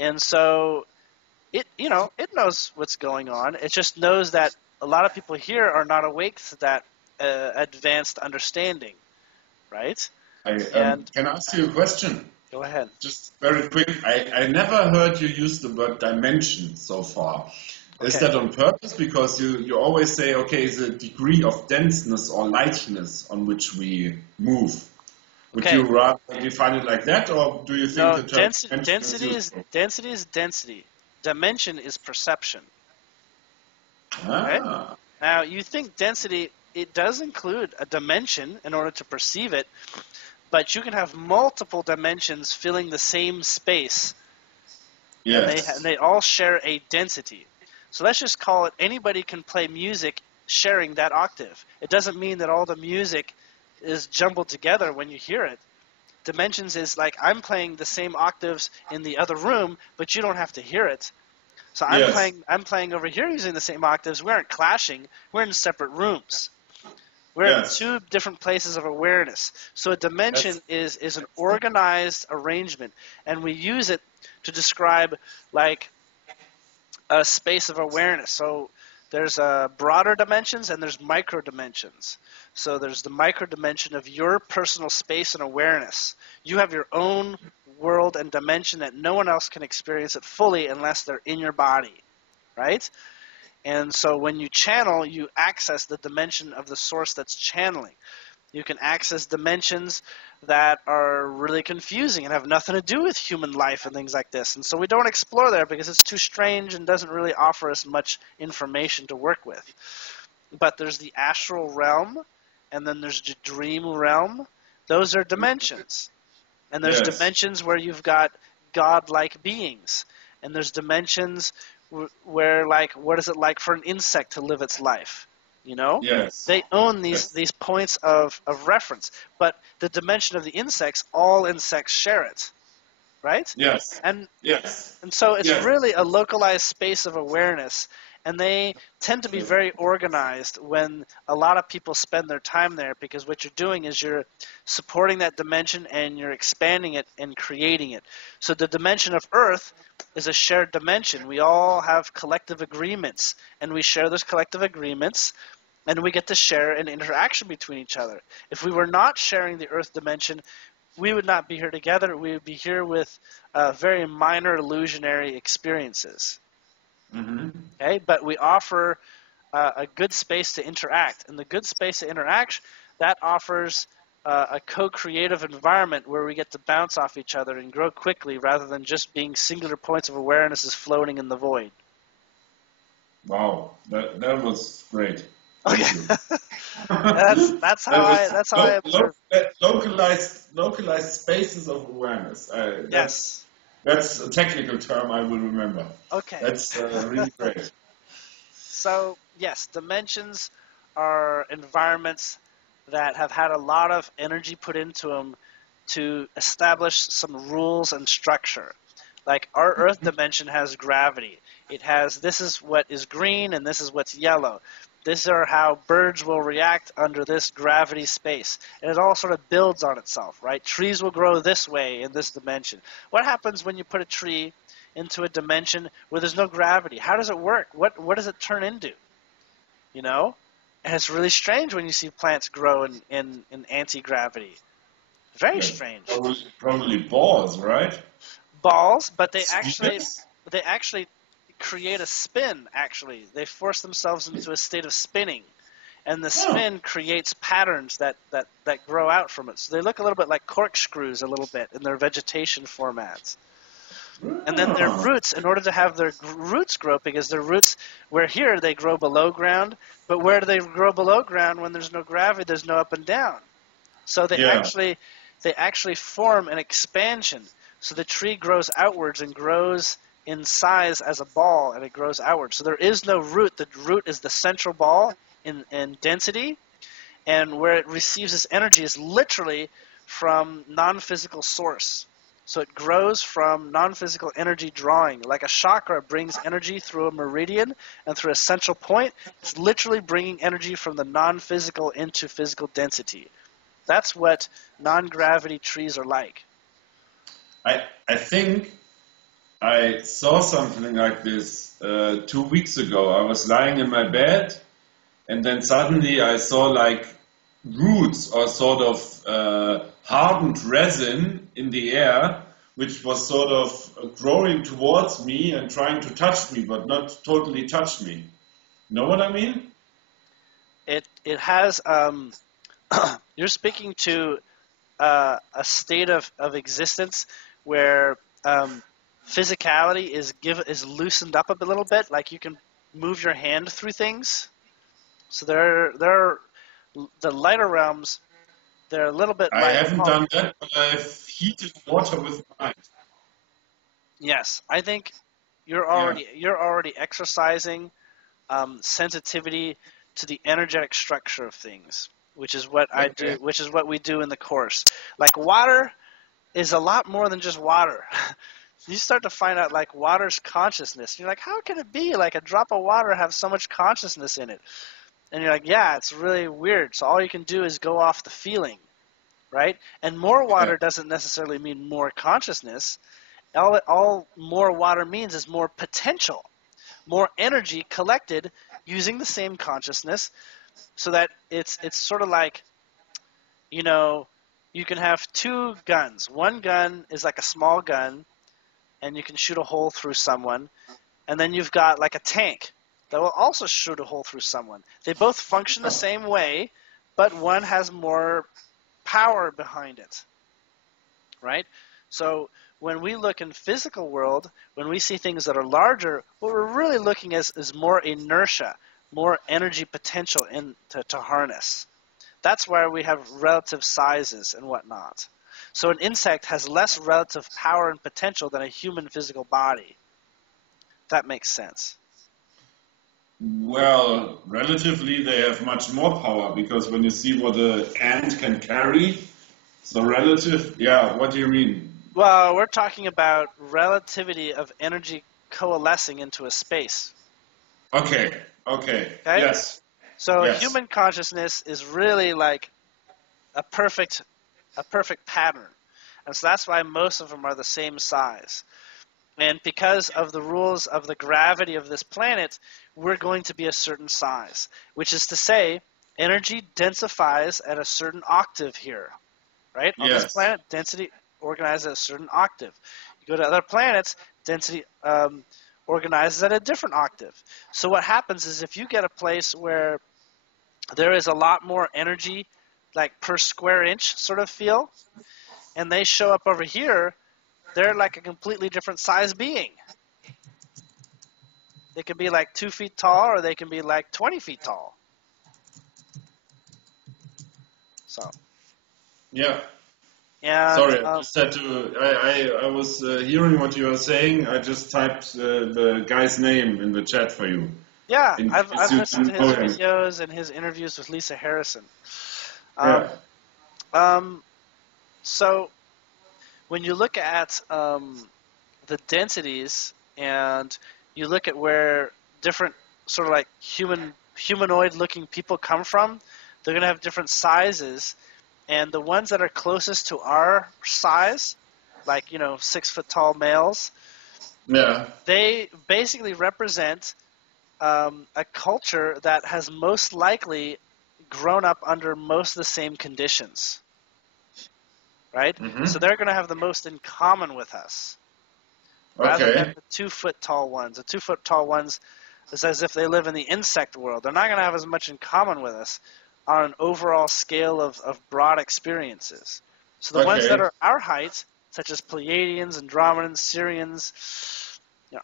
And so it knows what's going on. It just knows that a lot of people here are not awake to that advanced understanding, right? Can I ask you a question? Go ahead. Just very quick. I never heard you use the word dimension so far. Okay. Is that on purpose? Because you always say, okay, the degree of denseness or lightness on which we move. Would you rather define it like that, or do you think the term density is density. Dimension is perception. Right? Now, you think density, it does include a dimension in order to perceive it, but you can have multiple dimensions filling the same space. Yes. And they all share a density. So let's just call it anybody can play music sharing that octave. It doesn't mean that all the music is jumbled together when you hear it. Dimensions is like I'm playing the same octaves in the other room, but you don't have to hear it. So I'm playing over here using the same octaves. We aren't clashing. We're in separate rooms. We're in two different places of awareness. So a dimension is an organized arrangement, and we use it to describe like a space of awareness. So there's broader dimensions and there's micro dimensions. So there's the micro dimension of your personal space and awareness. You have your own world and dimension that no one else can experience it fully unless they're in your body, right? And so when you channel, you access the dimension of the source that's channeling. You can access dimensions that are really confusing and have nothing to do with human life and things like this. And so we don't explore there because it's too strange and doesn't really offer us much information to work with. But there's the astral realm, and then there's the dream realm. Those are dimensions. And there's dimensions where you've got godlike beings. And there's dimensions where, like, what is it like for an insect to live its life? Yes. They own these points of reference. But the dimension of the insects, all insects share it, right? Yes. And so it's really a localized space of awareness. And they tend to be very organized when a lot of people spend their time there, because what you're doing is you're supporting that dimension and you're expanding it and creating it. So the dimension of Earth is a shared dimension. We all have collective agreements, and we share those collective agreements, and we get to share an interaction between each other. If we were not sharing the Earth dimension, we would not be here together. We would be here with very minor illusionary experiences. Mm-hmm. Okay, but we offer a good space to interact, and the good space to interact, that offers a co-creative environment where we get to bounce off each other and grow quickly rather than just being singular points of awareness is floating in the void. Wow, that was great. Okay, that's how I observe. Localized spaces of awareness. Yes. That's a technical term I will remember. Okay. That's really great. So, yes, dimensions are environments that have had a lot of energy put into them to establish some rules and structure. Like our Earth dimension has gravity. It has, this is what is green and this is what's yellow. These are how birds will react under this gravity space. And it all sort of builds on itself, right? Trees will grow this way in this dimension. What happens when you put a tree into a dimension where there's no gravity? How does it work? What does it turn into? You know? And it's really strange when you see plants grow in anti-gravity. Very Yeah, strange. probably balls, right? Balls, but they Spheres? actually create a spin, actually. They force themselves into a state of spinning. And the spin creates patterns that grow out from it. So they look a little bit like corkscrews a little bit in their vegetation formats. And then their roots, in order to have their roots grow, because their roots, where here they grow below ground, but where do they grow below ground when there's no gravity, there's no up and down. So they actually form an expansion. So the tree grows outwards and grows in size as a ball, and it grows outwards. So there is no root. The root is the central ball in density, and where it receives its energy is literally from non-physical source. So it grows from non-physical energy drawing. Like a chakra brings energy through a meridian and through a central point. It's literally bringing energy from the non-physical into physical density. That's what non-gravity trees are like. I think I saw something like this 2 weeks ago. I was lying in my bed, and then suddenly I saw like roots or sort of hardened resin in the air, which was sort of growing towards me and trying to touch me, but not totally touch me. Know what I mean? It has you're speaking to a state of existence where physicality is loosened up a little bit, like you can move your hand through things. So there are the lighter realms. They're a little bit I like. haven't done that, but I've heated water with my mind. Yes, I think you're Yeah. already exercising sensitivity to the energetic structure of things, which is what I do, Okay. which is what we do in the course. Like water is a lot more than just water. You start to find out like water's consciousness. You're like, how can it be like a drop of water have so much consciousness in it? And you're like, yeah, it's really weird. So all you can do is go off the feeling, right? And more Yeah. water doesn't necessarily mean more consciousness. All more water means is more potential, more energy collected using the same consciousness, so that it's sort of like, you can have two guns. One gun is like a small gun, and you can shoot a hole through someone. And then you've got like a tank that will also shoot a hole through someone. They both function the same way, but one has more power behind it, right? So when we look in physical world, when we see things that are larger, what we're really looking at is more inertia, more energy potential to harness. That's why we have relative sizes and whatnot. So an insect has less relative power and potential than a human physical body. If that makes sense. Well, relatively, they have much more power because when you see what an ant can carry, so relative, yeah, what do you mean? Well, we're talking about relativity of energy coalescing into a space. Okay, Okay? yes, So yes, human consciousness is really like a perfect pattern. And so that's why most of them are the same size. And because of the rules of the gravity of this planet, we're going to be a certain size, which is to say, energy densifies at a certain octave here, right? On this yes. planet, density organizes at a certain octave. You go to other planets, density organizes at a different octave. So what happens is if you get a place where there is a lot more energy, like per square inch sort of feel, and they show up over here, they're like a completely different size being. They can be like 2 feet tall, or they can be like 20 feet tall. So, Yeah. and Sorry, I just had to. I was hearing what you were saying. I just typed the guy's name in the chat for you. yeah, In I've case you listened to didn't know his him. videos and his interviews with Lisa Harrison. Yeah. Um, so when you look at the densities and you look at where different sort of like humanoid-looking people come from, they're going to have different sizes, and the ones that are closest to our size, like 6-foot-tall males, Yeah. they basically represent a culture that has most likely grown up under most of the same conditions, right? Mm-hmm. So they're going to have the most in common with us, rather Okay. than the 2-foot-tall ones. The 2-foot-tall ones, it's as if they live in the insect world. They're not going to have as much in common with us on an overall scale of broad experiences. So the ones that Okay. are our height, such as Pleiadians, Andromedans, Sirians,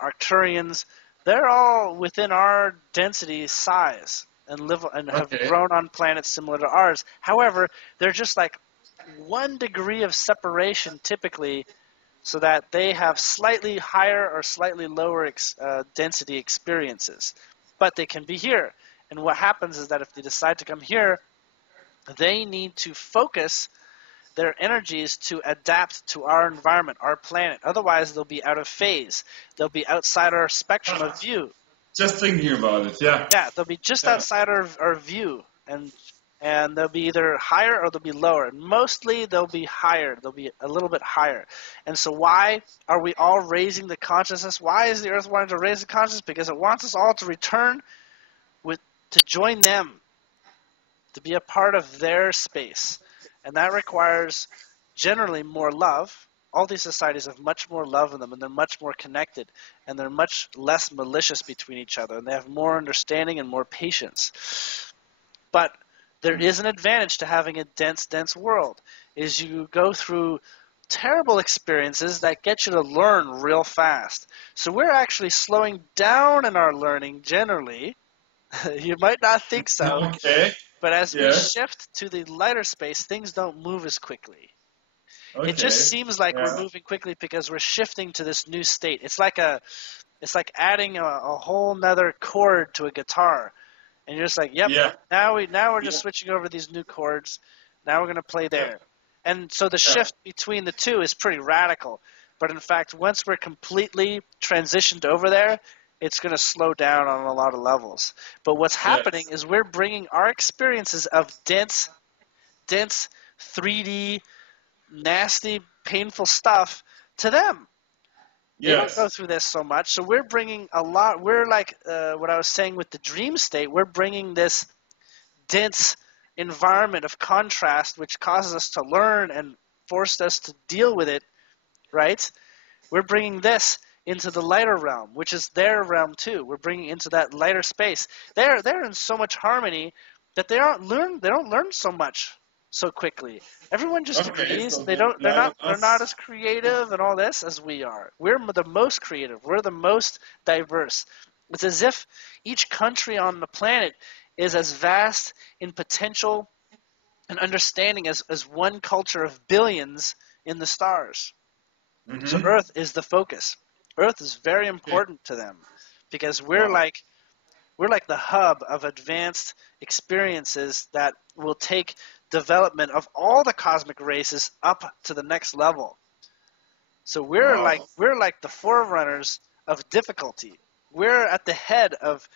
Arcturians, they're all within our density size and live and have Okay. grown on planets similar to ours. However, they're just like 1 degree of separation typically, so that they have slightly higher or slightly lower density experiences. But they can be here. And what happens is that if they decide to come here, they need to focus their energies to adapt to our environment, our planet. Otherwise, they'll be out of phase. They'll be outside our spectrum of view. Just thinking about it, yeah. Yeah, they'll be just Yeah. outside our view. And they'll be either higher or they'll be lower. And mostly they'll be higher. They'll be a little bit higher. And so why are we all raising the consciousness? Why is the Earth wanting to raise the consciousness? Because it wants us all to return to join them, to be a part of their space. And that requires generally more love. All these societies have much more love in them, and they're much more connected, and they're much less malicious between each other, and they have more understanding and more patience. But there is an advantage to having a dense world, is you go through terrible experiences that get you to learn real fast. So we're actually slowing down in our learning generally. You might not think so, Okay. but as we Yes. shift to the lighter space, things don't move as quickly. Okay. It just seems like Yeah. we're moving quickly because we're shifting to this new state. It's like adding a whole nother chord to a guitar. And you're just like, yep, Yeah. now we're just Yeah. switching over these new chords. Now we're going to play there. And so the Yeah. shift between the two is pretty radical. But in fact, once we're completely transitioned over there, it's going to slow down on a lot of levels. But what's happening is we're bringing our experiences of dense 3D, nasty, painful stuff to them. They don't go Yes. through this so much. So we're bringing a lot. We're like what I was saying with the dream state. We're bringing this dense environment of contrast, which causes us to learn and forced us to deal with it, right? We're bringing this into the lighter realm, which is their realm too. We're bringing into that lighter space. They're in so much harmony that they don't learn so much so quickly. Everyone just Okay. agrees. So They're not us. as creative and all this as we are. We're the most creative. We're the most diverse. It's as if each country on the planet is as vast in potential and understanding as one culture of billions in the stars. So Mm-hmm. Earth is the focus. Earth is very important to them because we're Wow. like the hub of advanced experiences that will take development of all the cosmic races up to the next level. So we're Wow. like the forerunners of difficulty. We're at the head of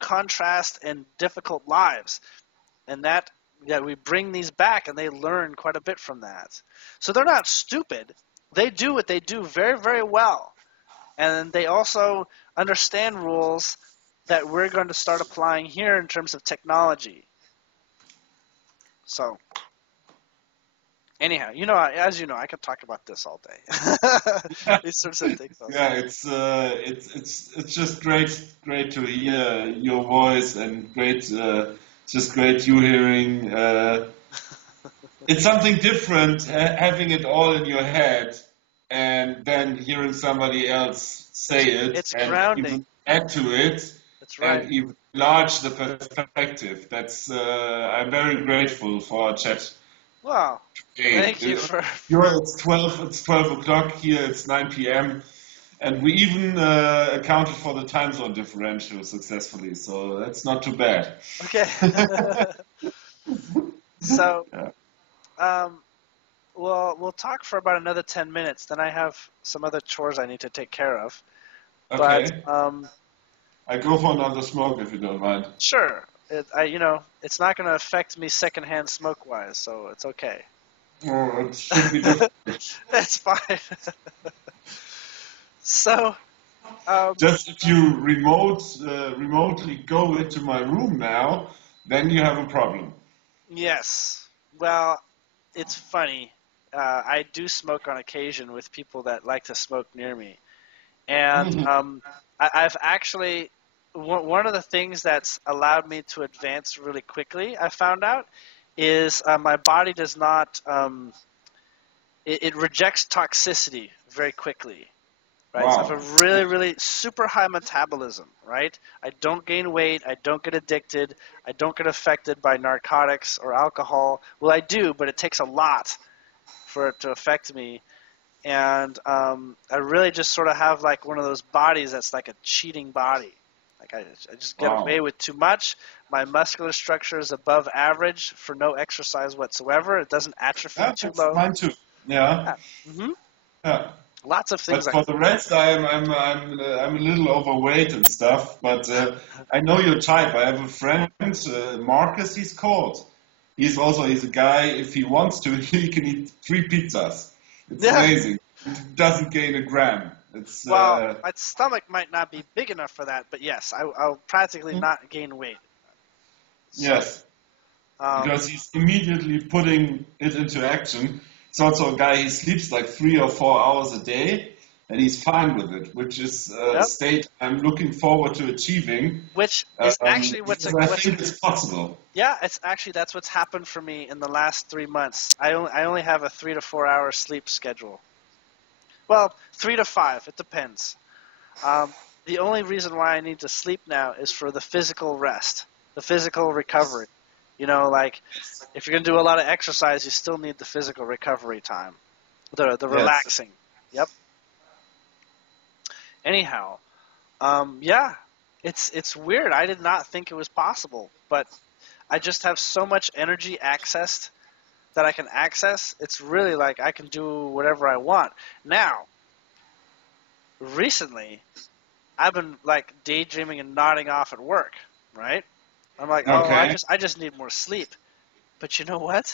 contrast and difficult lives, and that we bring these back, and they learn quite a bit from that. So they're not stupid. They do what they do very, very well, and they also understand rules that we're going to start applying here in terms of technology. So, anyhow, as you know, I could talk about this all day. These sorts of things. Yeah, it's just great to hear your voice, and just great you hearing. It's something different having it all in your head and then hearing somebody else say it It's and grounding. even add to it. That's right. And even enlarge the perspective. That's I'm very grateful for our chat. Wow. Today. Thank you for. Here it's 12 o'clock. Here it's 9 p.m. And we even accounted for the time zone differential successfully, so that's not too bad. Okay. So, Yeah. Well, we'll talk for about another 10 minutes. Then I have some other chores I need to take care of. But Okay. I go for another smoke if you don't mind. sure, it's not going to affect me secondhand smoke-wise, so it's okay. Oh, it should be different. That's fine. So, Just if you remotely go into my room now, then you have a problem. yes. Well, it's funny. I do smoke on occasion with people that like to smoke near me. And I've actually, one of the things that's allowed me to advance really quickly, I found out, is my body does not, it rejects toxicity very quickly. Right, so I have Wow. a really, really super high metabolism, right? I don't gain weight, I don't get addicted, I don't get affected by narcotics or alcohol. Well, I do, but it takes a lot for it to affect me. And I really just sort of have like one of those bodies that's like a cheating body. Like I just get away with too much. My muscular structure is above average for no exercise whatsoever. It doesn't atrophy Yeah, too that's low. mine too. Yeah. Yeah. Mm-hmm. Yeah. Lots of But things. for the rest, I'm a little overweight and stuff. But I know your type. I have a friend, Marcus. He's called. He's a guy. If he wants to, he can eat 3 pizzas. It's Yeah. amazing. He doesn't gain a gram. It's Well, my stomach might not be big enough for that, but yes, I'll practically not gain weight. So, yes, because he's immediately putting it into action. It's also a guy. He sleeps like 3 or 4 hours a day, and he's fine with it, which is a yep. state I'm looking forward to achieving. Which is actually Because I think it's possible. yeah, it's actually that's what's happened for me in the last 3 months. I only have a 3 to 4 hour sleep schedule. Well, 3 to 5, it depends. The only reason why I need to sleep now is for the physical rest, the physical recovery. You know, like if you're gonna do a lot of exercise, you still need the physical recovery time, the relaxing. Yep. Anyhow, yeah, it's weird. I did not think it was possible, but I just have so much energy accessed that I can access. It's really like I can do whatever I want. Now, recently, I've been like daydreaming and nodding off at work, right? I'm like, oh, Okay. I just need more sleep. But you know what?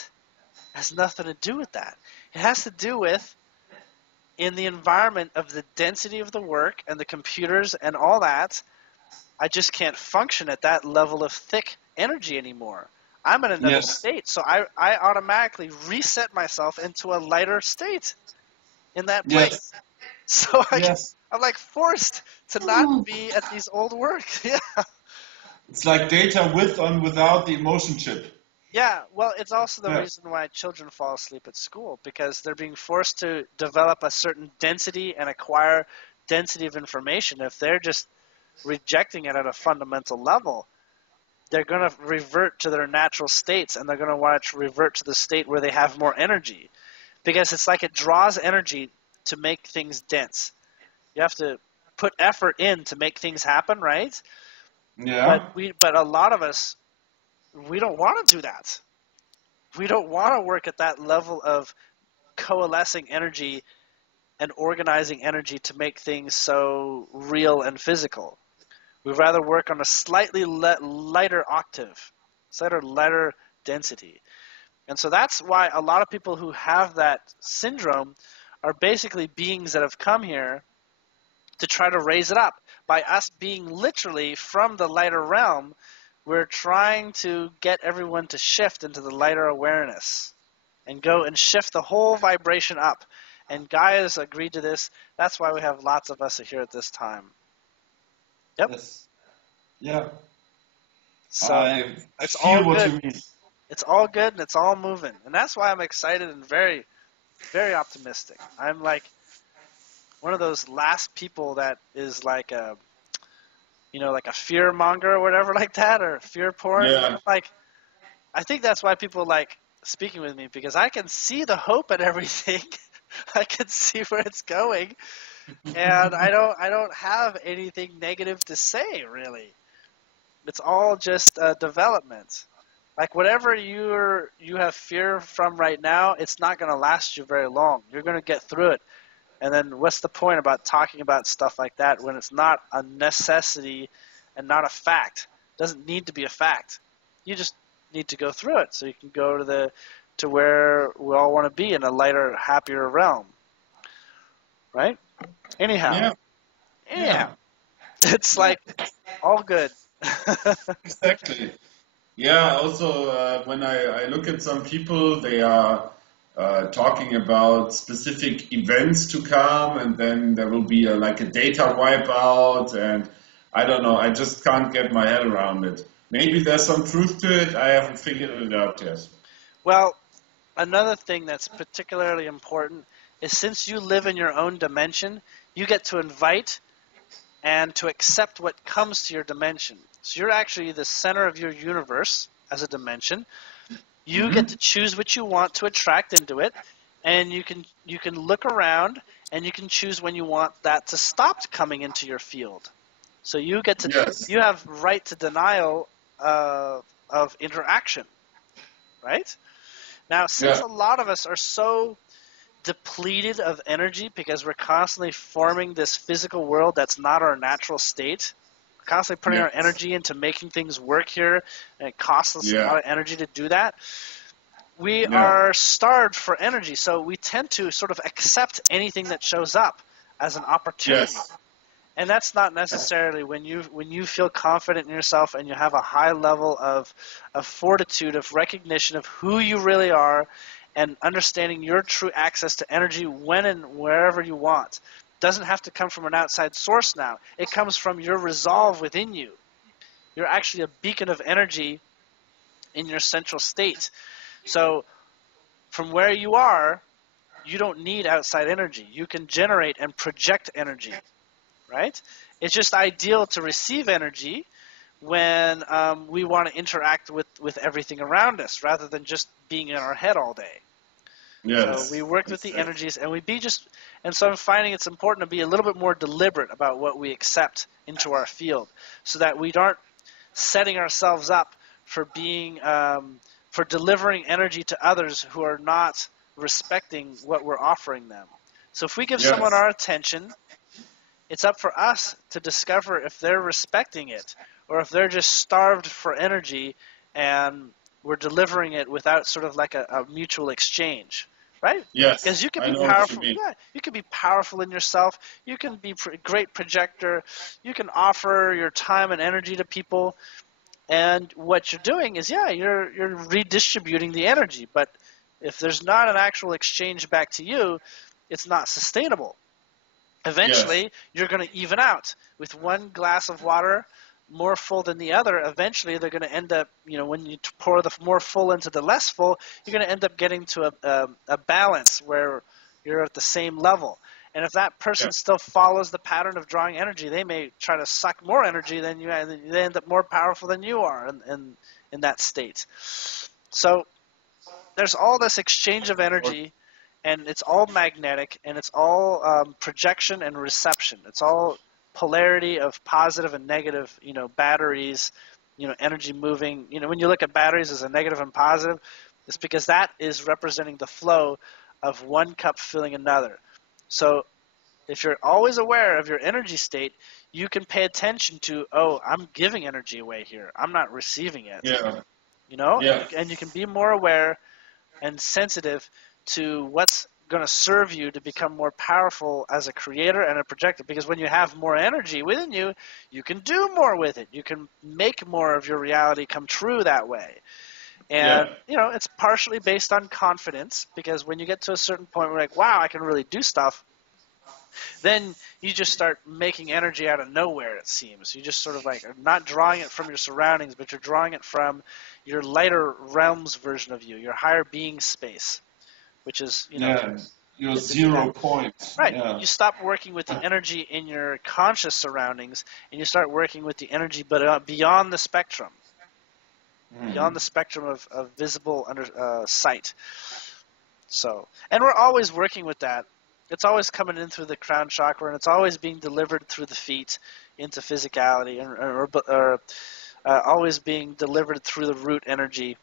It has nothing to do with that. It has to do with in the environment of the density of the work and the computers and all that, I just can't function at that level of thick energy anymore. I'm in another state, so I automatically reset myself into a lighter state in that place. Yes. So Yes. I'm like forced to not be at these old work. Yeah. It's like data with and without the emotion chip. Yeah, well, it's also the reason why children fall asleep at school, because they're being forced to develop a certain density and acquire density of information. If they're just rejecting it at a fundamental level, they're going to revert to their natural states, and they're going to want to revert to the state where they have more energy, because it's like it draws energy to make things dense. You have to put effort in to make things happen, right? Yeah. But a lot of us, we don't want to do that. We don't want to work at that level of coalescing energy and organizing energy to make things so real and physical. We'd rather work on a slightly lighter octave, slightly lighter density. And so that's why a lot of people who have that syndrome are basically beings that have come here to try to raise it up. By us being literally from the lighter realm, we're trying to get everyone to shift into the lighter awareness and go and shift the whole vibration up. And Gaia's agreed to this. That's why we have lots of us here at this time. Yep. Yes. Yeah. So I it's feel all what good. you mean. It's all good and it's all moving. And that's why I'm excited and very, very optimistic. I'm like one of those last people that is like a, like a fear monger or whatever like that, or fear porn. Yeah. Like, I think that's why people like speaking with me, because I can see the hope and everything. I can see where it's going, and I don't have anything negative to say really. It's all just development. Like whatever you have fear from right now, it's not going to last you very long. You're going to get through it. And then what's the point about talking about stuff like that when it's not a necessity and not a fact? It doesn't need to be a fact. You just need to go through it so you can go to where we all want to be in a lighter, happier realm. Right? Anyhow. Yeah. It's like all good. Exactly. Yeah, also when I look at some people, they are talking about specific events to come, and then there will be like a data wipeout, and I don't know, I just can't get my head around it. Maybe there's some truth to it, I haven't figured it out yet. Well, another thing that's particularly important is since you live in your own dimension, you get to invite and to accept what comes to your dimension. So you're actually the center of your universe as a dimension. You get to choose what you want to attract into it, and you can look around and you can choose when you want that to stop coming into your field. So you get to you have right to denial of interaction, right? Now, since a lot of us are so depleted of energy because we're constantly forming this physical world that's not our natural state, we're constantly putting our energy into making things work here, and it costs us a lot of energy to do that. We are starved for energy, so we tend to sort of accept anything that shows up as an opportunity. And that's not necessarily when you feel confident in yourself and you have a high level of fortitude, of recognition of who you really are, and understanding your true access to energy when and wherever you want. Doesn't have to come from an outside source now. It comes from your resolve within you. You're actually a beacon of energy in your central state. So from where you are, you don't need outside energy. You can generate and project energy, right? It's just ideal to receive energy when we want to interact with everything around us rather than just being in our head all day. So we work with the energies, and and so I'm finding it's important to be a little bit more deliberate about what we accept into our field, so that we aren't setting ourselves up for being for delivering energy to others who are not respecting what we're offering them. So if we give someone our attention, it's up for us to discover if they're respecting it or if they're just starved for energy and we're delivering it without sort of like a mutual exchange, right? Yes, Because you can I be know what powerful. you mean. Yeah, you can be powerful in yourself. You can be a great projector. You can offer your time and energy to people. And what you're doing is, you're redistributing the energy. But if there's not an actual exchange back to you, it's not sustainable. Eventually, you're going to even out. With one glass of water more full than the other, eventually they're going to end up, when you pour the more full into the less full, you're going to end up getting to a balance where you're at the same level. And if that person still follows the pattern of drawing energy, they may try to suck more energy than you, and they end up more powerful than you are in that state. So there's all this exchange of energy, and it's all magnetic, and it's all projection and reception. It's all polarity of positive and negative, batteries, energy moving. When you look at batteries as a negative and positive, it's because that is representing the flow of one cup filling another. So if you're always aware of your energy state, you can pay attention to, I'm giving energy away here. I'm not receiving it. And you can be more aware and sensitive to what's going to serve you to become more powerful as a creator and a projector. Because when you have more energy within you, you can do more with it. You can make more of your reality come true that way. And, it's partially based on confidence, because when you get to a certain point where you're like, wow, I can really do stuff, then you just start making energy out of nowhere, it seems. You just sort of like are not drawing it from your surroundings, but you're drawing it from your lighter realms version of you, your higher being space, which is, your 0 point. Right. You stop working with the energy in your conscious surroundings, and you start working with the energy but beyond the spectrum, beyond the spectrum of visible sight. So, and we're always working with that. It's always coming in through the crown chakra, and it's always being delivered through the feet into physicality, always being delivered through the root energy.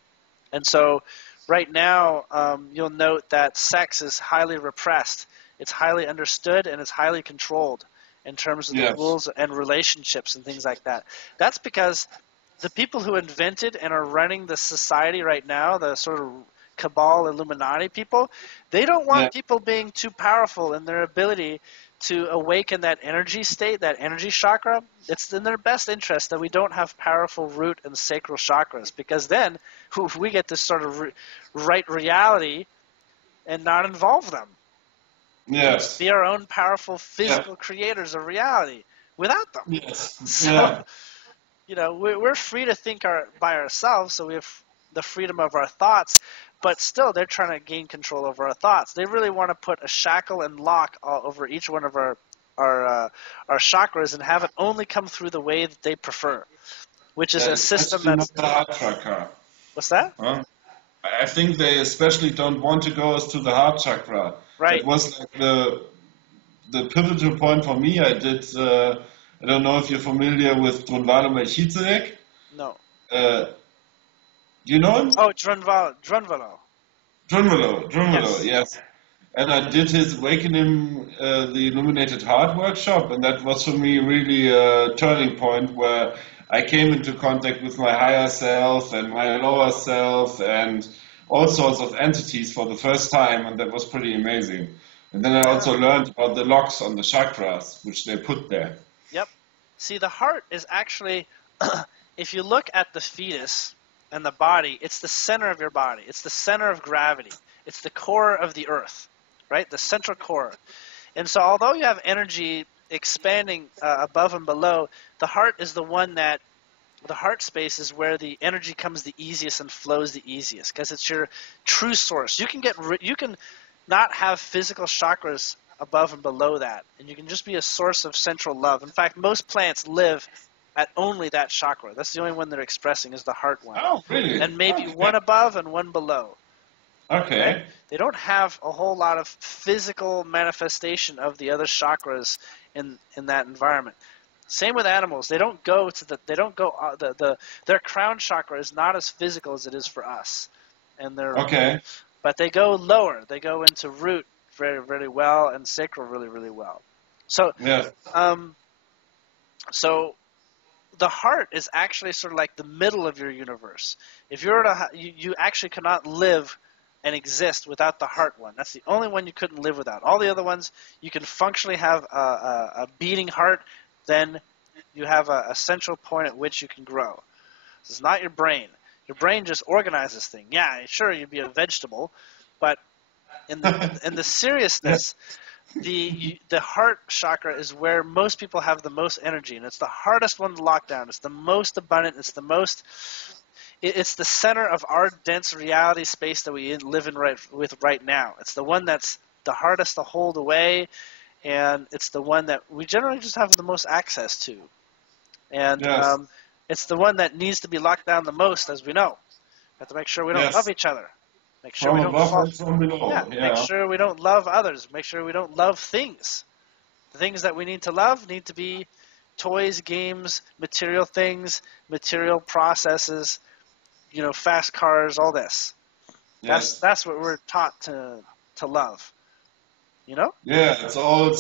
And so right now, you'll note that sex is highly repressed. It's highly understood and it's highly controlled in terms of the rules and relationships and things like that. That's because the people who invented and are running the society right now, the sort of Cabal Illuminati people, they don't want people being too powerful in their ability to awaken that energy state, that energy chakra. It's in their best interest that we don't have powerful root and sacral chakras, because then we get to sort of write reality and not involve them. Yes. Be our own powerful physical creators of reality without them. Yes. So, we're free to think by ourselves, so we have the freedom of our thoughts, but still they're trying to gain control over our thoughts. They really want to put a shackle and lock over each one of our chakras and have it only come through the way that they prefer, which is a system that's... the heart chakra. What's that? I think they especially don't want to go to the heart chakra. Right. It was like the pivotal point for me. I did... I don't know if you're familiar with Melchizedek. No. Do you know him? Oh, Drunvalo. Drunvalo, yes. And I did his Awakening the Illuminated Heart workshop, and that was for me really a turning point where I came into contact with my higher self and my lower self and all sorts of entities for the first time, and that was pretty amazing. And then I also learned about the locks on the chakras, which they put there. Yep. See, the heart is actually, if you look at the fetus and the body, it's the center of your body. It's the center of gravity. It's the core of the earth, right? The central core. And so although you have energy expanding above and below, the heart is the one that, the heart space is where the energy comes the easiest and flows the easiest, because it's your true source. You can not have physical chakras above and below that, and you can just be a source of central love. In fact, most plants live at only that chakra. That's the only one they're expressing, is the heart one. Oh, really? And maybe one above and one below. Okay. They don't have a whole lot of physical manifestation of the other chakras in that environment. Same with animals. They don't go to their crown chakra is not as physical as it is for us. And but they go lower. They go into root very, very well, and sacral really, really well. So, so the heart is actually sort of like the middle of your universe. If you were to, you actually cannot live and exist without the heart one. That's the only one you couldn't live without. All the other ones, you can functionally have a beating heart. Then you have a central point at which you can grow. This is not your brain. Your brain just organizes things. Yeah, sure, you'd be a vegetable, but in the seriousness, the heart chakra is where most people have the most energy, and it's the hardest one to lock down. It's the most abundant. It's the center of our dense reality space that we live in right now. It's the one that's the hardest to hold away, and it's the one that we generally just have the most access to. And it's the one that needs to be locked down the most, as we know. We have to make sure we don't love each other. Make sure we don't make sure we don't love others. Make sure we don't love things. The things that we need to love need to be toys, games, material things, material processes, fast cars, all this. Yes. That's what we're taught to love. Yeah, it's all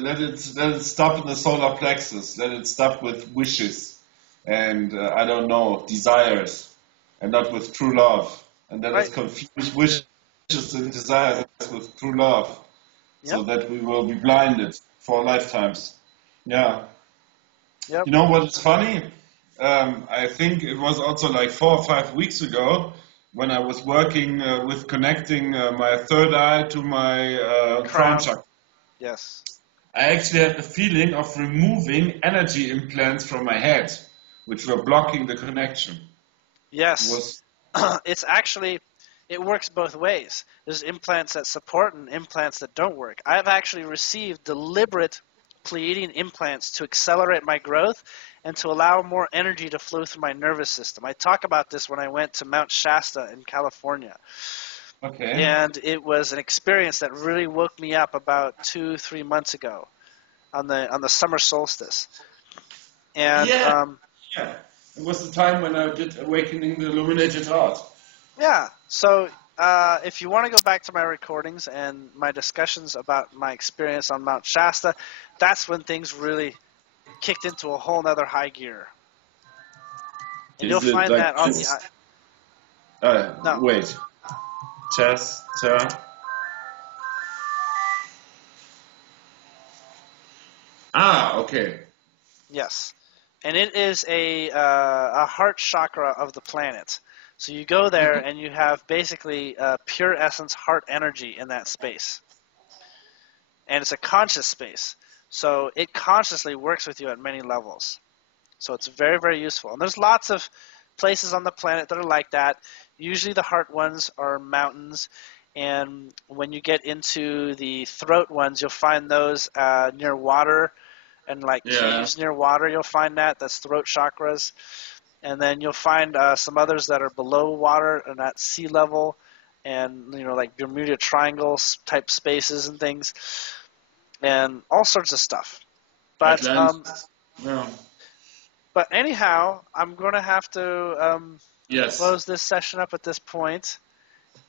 let it stop in the solar plexus. Let it stop with wishes and I don't know, desires, and not with true love. And let us confuse wishes and desires with true love, so that we will be blinded for lifetimes. Yeah. Yep. You know what is funny? I think it was also like 4 or 5 weeks ago when I was working with connecting my third eye to my crown chakra. Yes. I actually had the feeling of removing energy implants from my head, which were blocking the connection. Yes. It works both ways. There's implants that support and implants that don't work. I've actually received deliberate Pleiadian implants to accelerate my growth and to allow more energy to flow through my nervous system. I talk about this when I went to Mount Shasta in California. Okay. And it was an experience that really woke me up about 2-3 months ago on the summer solstice. And It was the time when I did Awakening the Illuminated Heart. Yeah. So if you want to go back to my recordings and my discussions about my experience on Mount Shasta, that's when things really kicked into a whole nother high gear. And you'll Is it find like that on this? the... No. Wait. Chester. Ah, okay. Yes. And it is a heart chakra of the planet. So you go there and you have basically pure essence heart energy in that space. And it's a conscious space. So it consciously works with you at many levels. So it's very, very useful. And there's lots of places on the planet that are like that. Usually the heart ones are mountains. And when you get into the throat ones, you'll find those near water. And like caves near water, you'll find that. That's throat chakras. And then you'll find some others that are below water and at sea level, and like Bermuda Triangle type spaces and things, and all sorts of stuff. But but anyhow, I'm going to have to close this session up at this point,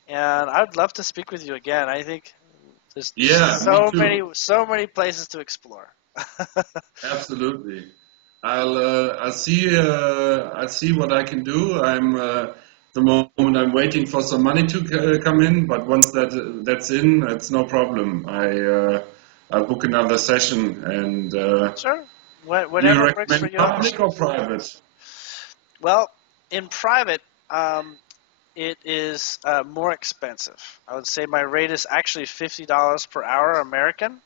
and I'd love to speak with you again. I think there's so many places to explore. Absolutely. I'll see what I can do. The moment I'm waiting for some money to come in, but once that's in, it's no problem. I'll book another session and sure. Whatever do you works recommend for you. Public or private? Well, in private, it is more expensive. I would say my rate is actually $50 per hour American.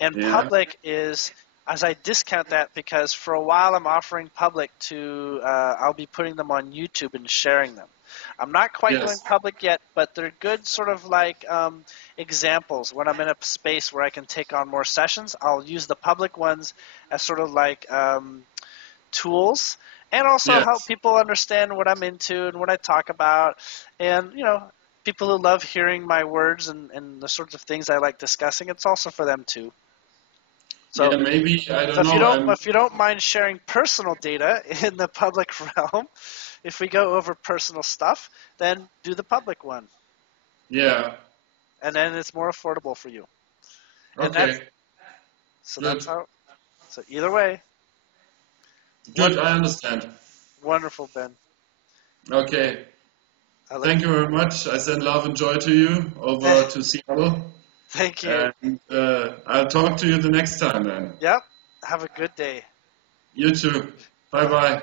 And public is, as I discount that because for a while I'm offering public to, I'll be putting them on YouTube and sharing them. I'm not quite going public yet, but they're good sort of like examples. When I'm in a space where I can take on more sessions, I'll use the public ones as sort of like tools, and also help people understand what I'm into and what I talk about. And, people who love hearing my words and the sorts of things I like discussing, it's also for them too. So maybe, I don't know. If you don't mind sharing personal data in the public realm, if we go over personal stuff, then do the public one. Yeah. And then it's more affordable for you. Okay. That's how. So either way. Good, I understand. Wonderful, Ben. Okay. Thank you very much. I send love and joy to you over to Seattle. Thank you. And I'll talk to you the next time then. Yep. Have a good day. You too. Bye-bye.